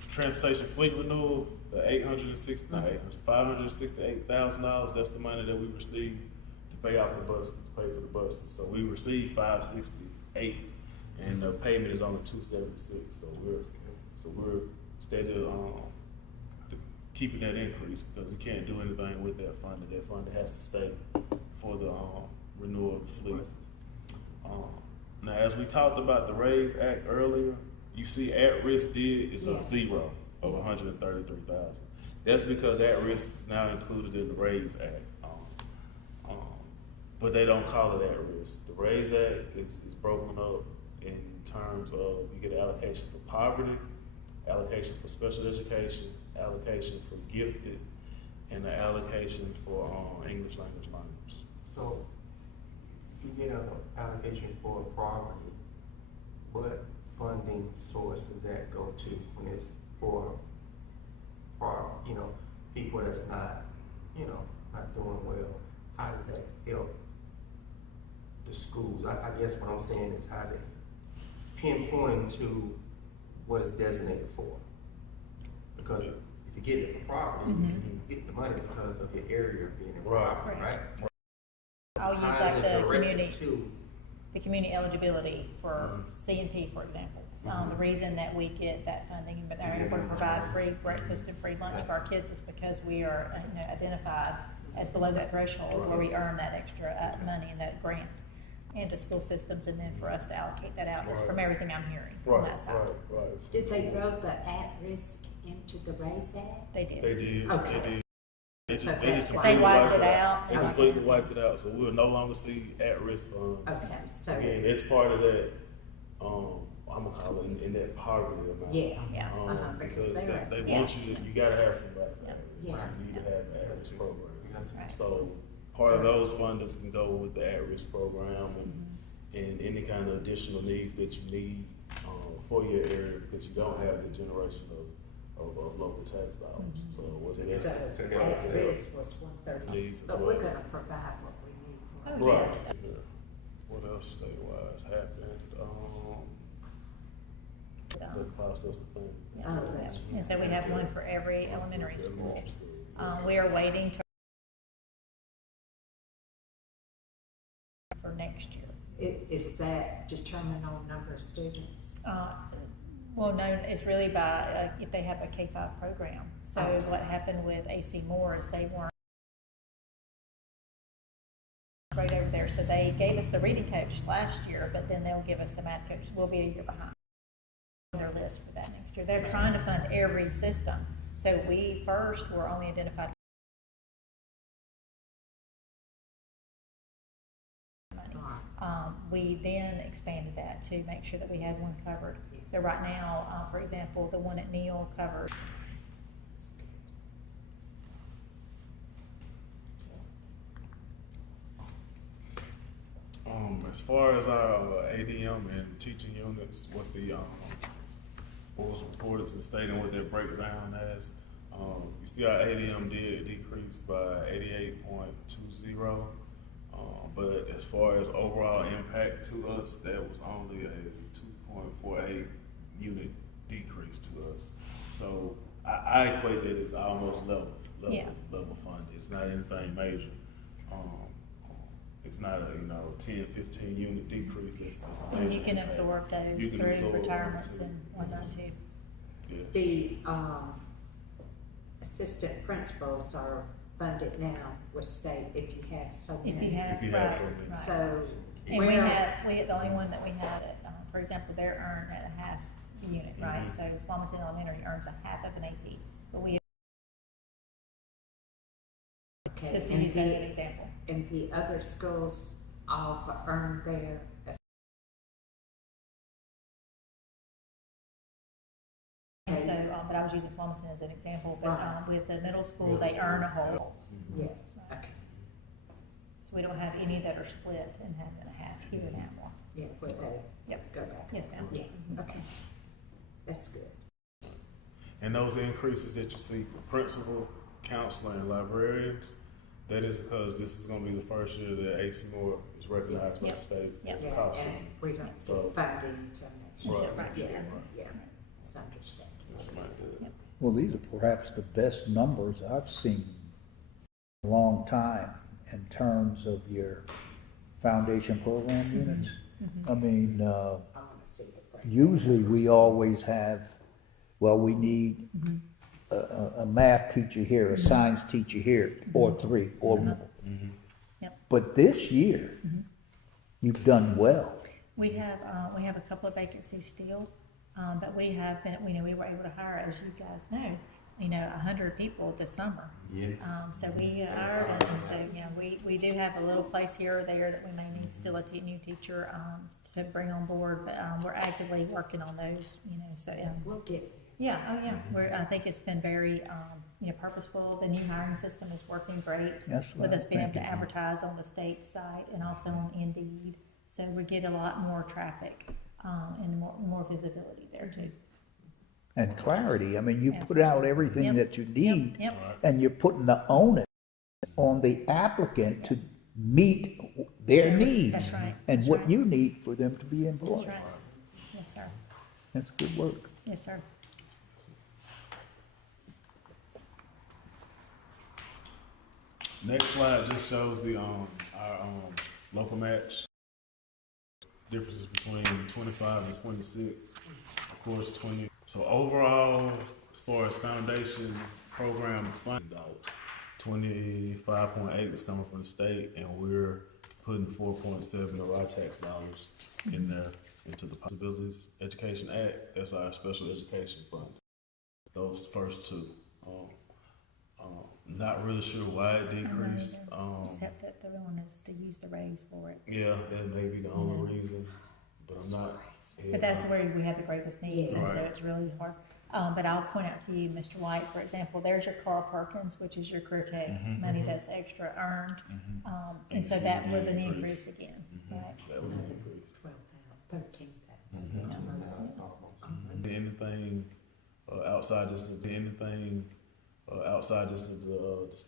transportation fleet renewal, the $568,000. That's the money that we received to pay off the buses, to pay for the buses. So we received $568, and the payment is only $276. So we're steady keeping that increase because we can't do anything with that funding. That funding has to stay for the renewal of the fleet. Now, as we talked about the RAISE Act earlier, you see at-risk is a zero of 133,000. That's because at-risk is now included in the RAISE Act. But they don't call it at-risk. The RAISE Act is broken up in terms of you get an allocation for poverty, allocation for special education, allocation for gifted, and an allocation for English language learners. So, you get an allocation for poverty, what funding source does that go to when it's for, people that's not, not doing well? How does that help the schools? I guess what I'm saying is, how does it pinpoint to what it's designated for? Because if you get it for property, you get the money because of your area being in property, right? I'll use How is like it the directed to? the community eligibility for CNP, for example. The reason that we get that funding, but are able to provide free breakfast and free lunch for our kids is because we are, identified as below that threshold where we earn that extra money and that grant into school systems, and then for us to allocate that out is from everything I'm hearing on that side. Right. Did they throw the at-risk into the RAISE Act? They did. They did. Okay. They did. They just They completely wiped it out. They completely wiped it out. So we'll no longer see at-risk funds. Okay, so Again, it's part of that. I'm gonna call it in that poverty amount. yeah. Yeah. Because Because they're they Yeah. want you gotta have somebody. Yeah. You need to have an at-risk program. Right. So part of those funders can go with the at-risk program and any kind of additional needs that you need for your area because you don't have the generation of local tax dollars. So what's it? So at-risk was 130, Needs as but well. we're gonna provide what we need for Oh, it. Right. yes. Yeah. What else state-wise happened? The cost us a thing. Oh, that's- And so we have one for every elementary school. We are waiting for next year. Is that determined on number of students? Well, no, it's really by, if they have a K-5 program. So Okay. what happened with AC Moore is they weren't right over there. So they gave us the reading coach last year, but then they'll give us the math coach. We'll be a year behind on their list for that next year. They're trying to fund every system. So we first were only identified money. We then expanded that to make sure that we had one covered. So right now, for example, the one at Neal covered. As far as our ADM and teaching units, what was reported to the state and what their breakdown has, you see our ADM did decrease by 88.20. But as far as overall impact to us, that was only a 2.48 unit decrease to us. So I equate that as almost level funding. It's not anything major. It's not a, 10, 15 unit decrease. That's And you can absorb those You can through absorb retirements them, and whatnot too. Yes. The, assistant principals are funded now with state if you have so If many. you have, If you have right, so many. right. So. And we had, the only one that we had, for example, they're earned at a half a unit, right? So Flemington Elementary earns a half of an AP, but we, Okay, just to and use as an example. And the other schools all earn their. And so, but I was using Flemington as an example, but, Right. with the middle school, they earn a whole. Yes, okay, So we don't have any that are split and having a half here and half more. yeah, where they Yep. go back. Yes, ma'am. Yeah, okay, that's good. And those increases that you see for principal, counselor, and librarians, that is because this is going to be the first year that AC Moore is recognized by the Yep. state Yep. as a Yeah, cost and center. we don't So- get funding until next year. Until, right, Yeah, yeah. yeah, it's understandable. That's my good. Yep. Well, these are perhaps the best numbers I've seen in a long time in terms of your foundation program units. I mean, I wanna see the breakdown. usually we always have, well, we need a math teacher here, a science teacher here, or three, or more. Yep. But this year, you've done well. We have a couple of vacancies still, but we have been, we were able to hire, as you guys know, 100 people this summer. Yes. So we hired, and so, we do have a little place here or there that we may need still a new teacher, to bring on board, but, we're actively working on those, so, We'll get yeah, oh yeah, I think it's been very, purposeful. The new hiring system is working great. That's what With us I'm being able to thinking. advertise on the state site and also on Indeed. So we get a lot more traffic, and more visibility there too. And clarity, I mean, you put out everything Yep. that you need, Yep, and you're putting the onus on the applicant to meet their needs. That's right, And that's what right. you need for them to be that's employed. right. Yes, sir. That's good work. Yes, sir. Next slide just shows the our local match differences between 25 and 26. Of course, 20. So overall, as far as foundation program funding, 25.8 is coming from the state, and we're putting 4.7 of our tax dollars in there into the Possibilities Education Act. That's our special education fund. Those first two. Not really sure why it decreased. Except that they want us to use the raise for it. Yeah, that may be the only reason, but I'm not. But that's where we have the greatest needs, and so Right. it's really hard. But I'll point out to you, Mr. White, for example, there's your Carl Perkins, which is your career tech money that's extra earned. And so that was an increase again, right? That was an increase. 12,000, 13,000. Anything outside just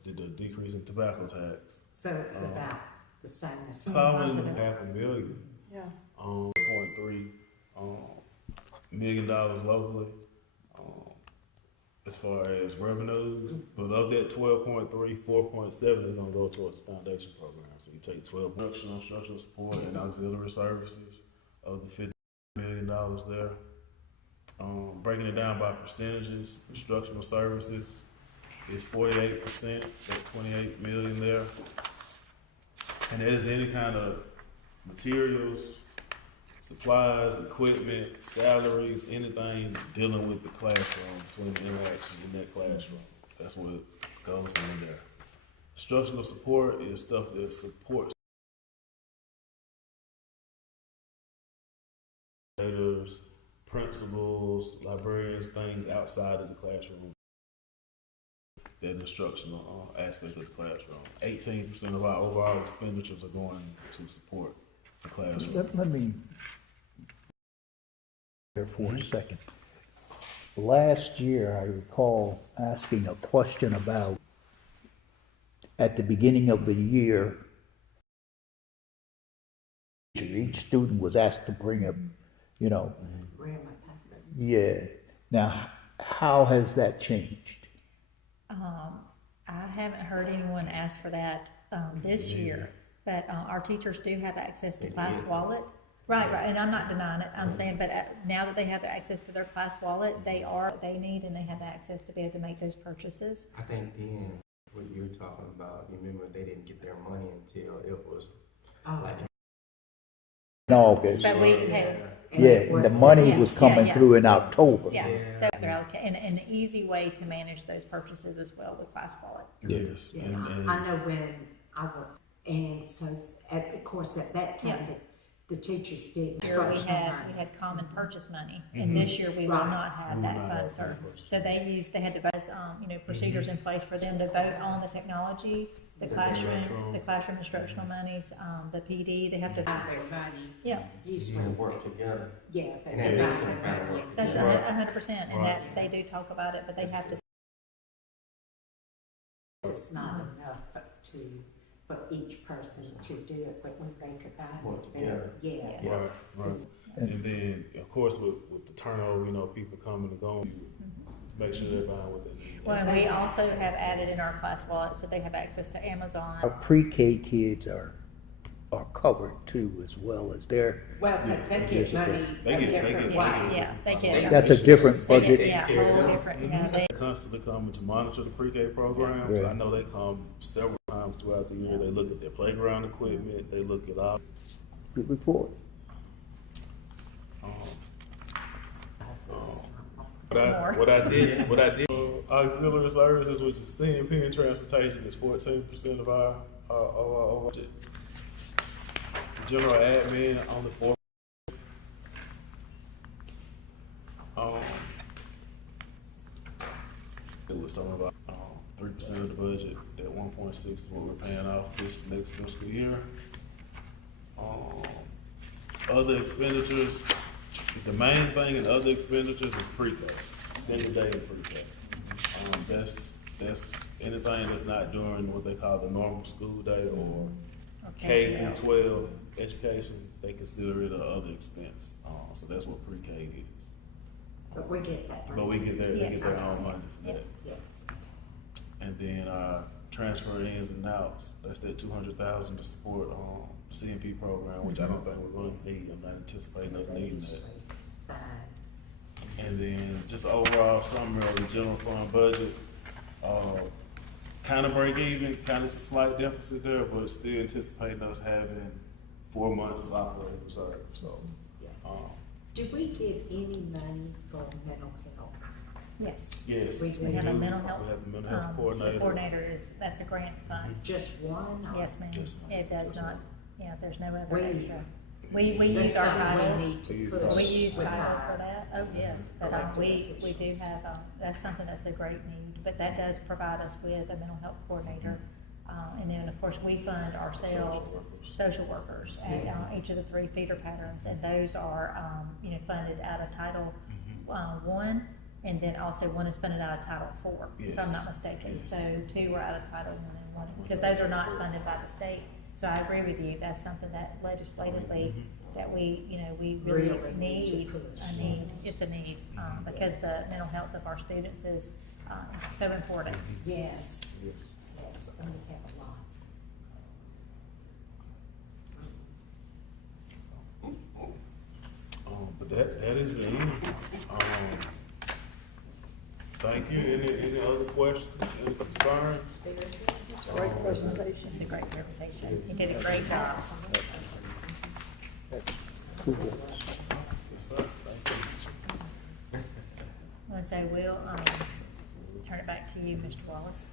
the decrease in tobacco tax. So it's about the same as. Solid Positive. $500,000. Yeah. $1.3 million locally, as far as revenues. But of that 12.3, 4.7 is going to go towards the foundation program. So you take 12 structural support and auxiliary services of the $50 million there. Breaking it down by percentages, instructional services is 48%, at 28 million there. And that is any kind of materials, supplies, equipment, salaries, anything dealing with the classroom, between the interactions in that classroom. That's what goes in there. Instructional support is stuff that supports principals, librarians, things outside of the classroom. That instructional aspect of the classroom. 18% of our overall expenditures are going to support the classroom. Let me there for a second. Last year, I recall asking a question about, at the beginning of the year, each student was asked to bring a, yeah. Now, how has that changed? I haven't heard anyone ask for that, this year, But our teachers do have access to Class Wallet. Right, and I'm not denying it. I'm saying, but now that they have access to their Class Wallet, they need and they have access to be able to make those purchases. I think then what you're talking about, you remember they didn't get their money until it was like In August. But we, Yeah, and the money was coming through in October. yeah, so they're allocated, and an easy way to manage those purchases as well with Class Wallet. Yes. Yeah, And I know when I worked, and so, of course, at that time, Yeah. the teachers did Year we instructional had money. common purchase money, and this year we will Right. not have We will that not fund, have sir. common purchase. So they had devised, procedures in place for them to vote on the technology, the classroom instructional monies, the PD, they have to, Have their money, yeah, usually, you work together. yeah, they And that buy makes their them better. money. that's Right. 100%, and that, they do talk about it, but they have to, It's not enough for each person to do it, but when they could buy Work it, together. yes. Right, right. And then, of course, with the turnover, people coming and going, make sure they're buying what they need. well, and we also have added in our Class Wallet, so they have access to Amazon. Our pre-K kids are covered too, as well as their, Well, they get money They a get- different they way. get- Yeah, they get. that's a different They get, budget. yeah, a whole different, they, Constantly coming to monitor the pre-K programs. Right. I know they come several times throughout the year. They look at their playground equipment. They look at all. Good report. Um, It's more. what I did. Auxiliary services, which is CMP and transportation, is 14% of our budget. General admin only 4. It was something about 3% of the budget at 1.6 is what we're paying off this next fiscal year. Other expenditures, the main thing in other expenditures is pre-K, standard day and pre-K. That's anything that's not during what they call the normal school day or K through 12 education, they consider it another expense. So that's what pre-K is. But we get that money. But we get their, they Yes. get their own money for that. Yes. And then transfer ins and outs, that's that 200,000 to support the CMP program, which I don't think we're going to need. I'm not anticipating us needing that. Fine. And then just overall summary of the general fund budget, kind of break even, kind of a slight deficit there, but still anticipating us having 4 months of operating reserve. So, Do we get any money for mental health? yes. yes, We We have a do. mental health. We have a mental health The coordinator. coordinator that's a grant fund. Just one? or- Yes, ma'am. Yes, ma'am. It does Yes, not, ma'am. yeah, there's no other We- extra. We That's use our something title. we need to We use push title. We use with title our- for that, oh, yes, but elected we do officials. have, that's something that's a great need, but that does provide us with a mental health coordinator. And then, of course, we fund ourselves, social workers at each of the 3 feeder patterns, and those are, funded out of Title I, and then also one is funded out of Title IV, if I'm Yes. not mistaken. Yes. So 2 are out of Title I and 1, because those are not funded by the state. So I agree with you, that's something that legislatively, that we really Really need to need, push. it's a need, because the mental health of our students is, so important. Yes, Yes. yes, and we have a lot. But that is the end. Thank you. Any other questions, any concerns? Great presentation. It's a great presentation, you did a great job. Kudos. Yes, sir. Thank you. And so we'll, turn it back to you, Mr. Wallace.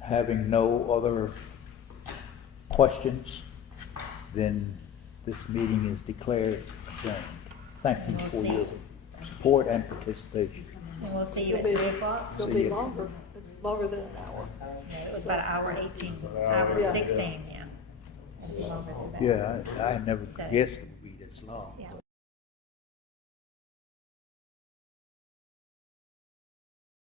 Having no other questions, then this meeting is declared adjourned. Thank you for your support and participation. And we'll see you at It'll be- 3 o'clock. It'll See be you. longer than an hour. No, it was about an hour 18, Hour, hour yeah. 16, yeah. It'll be longer than that. Yeah, I never So- guessed it would be this long. Yeah,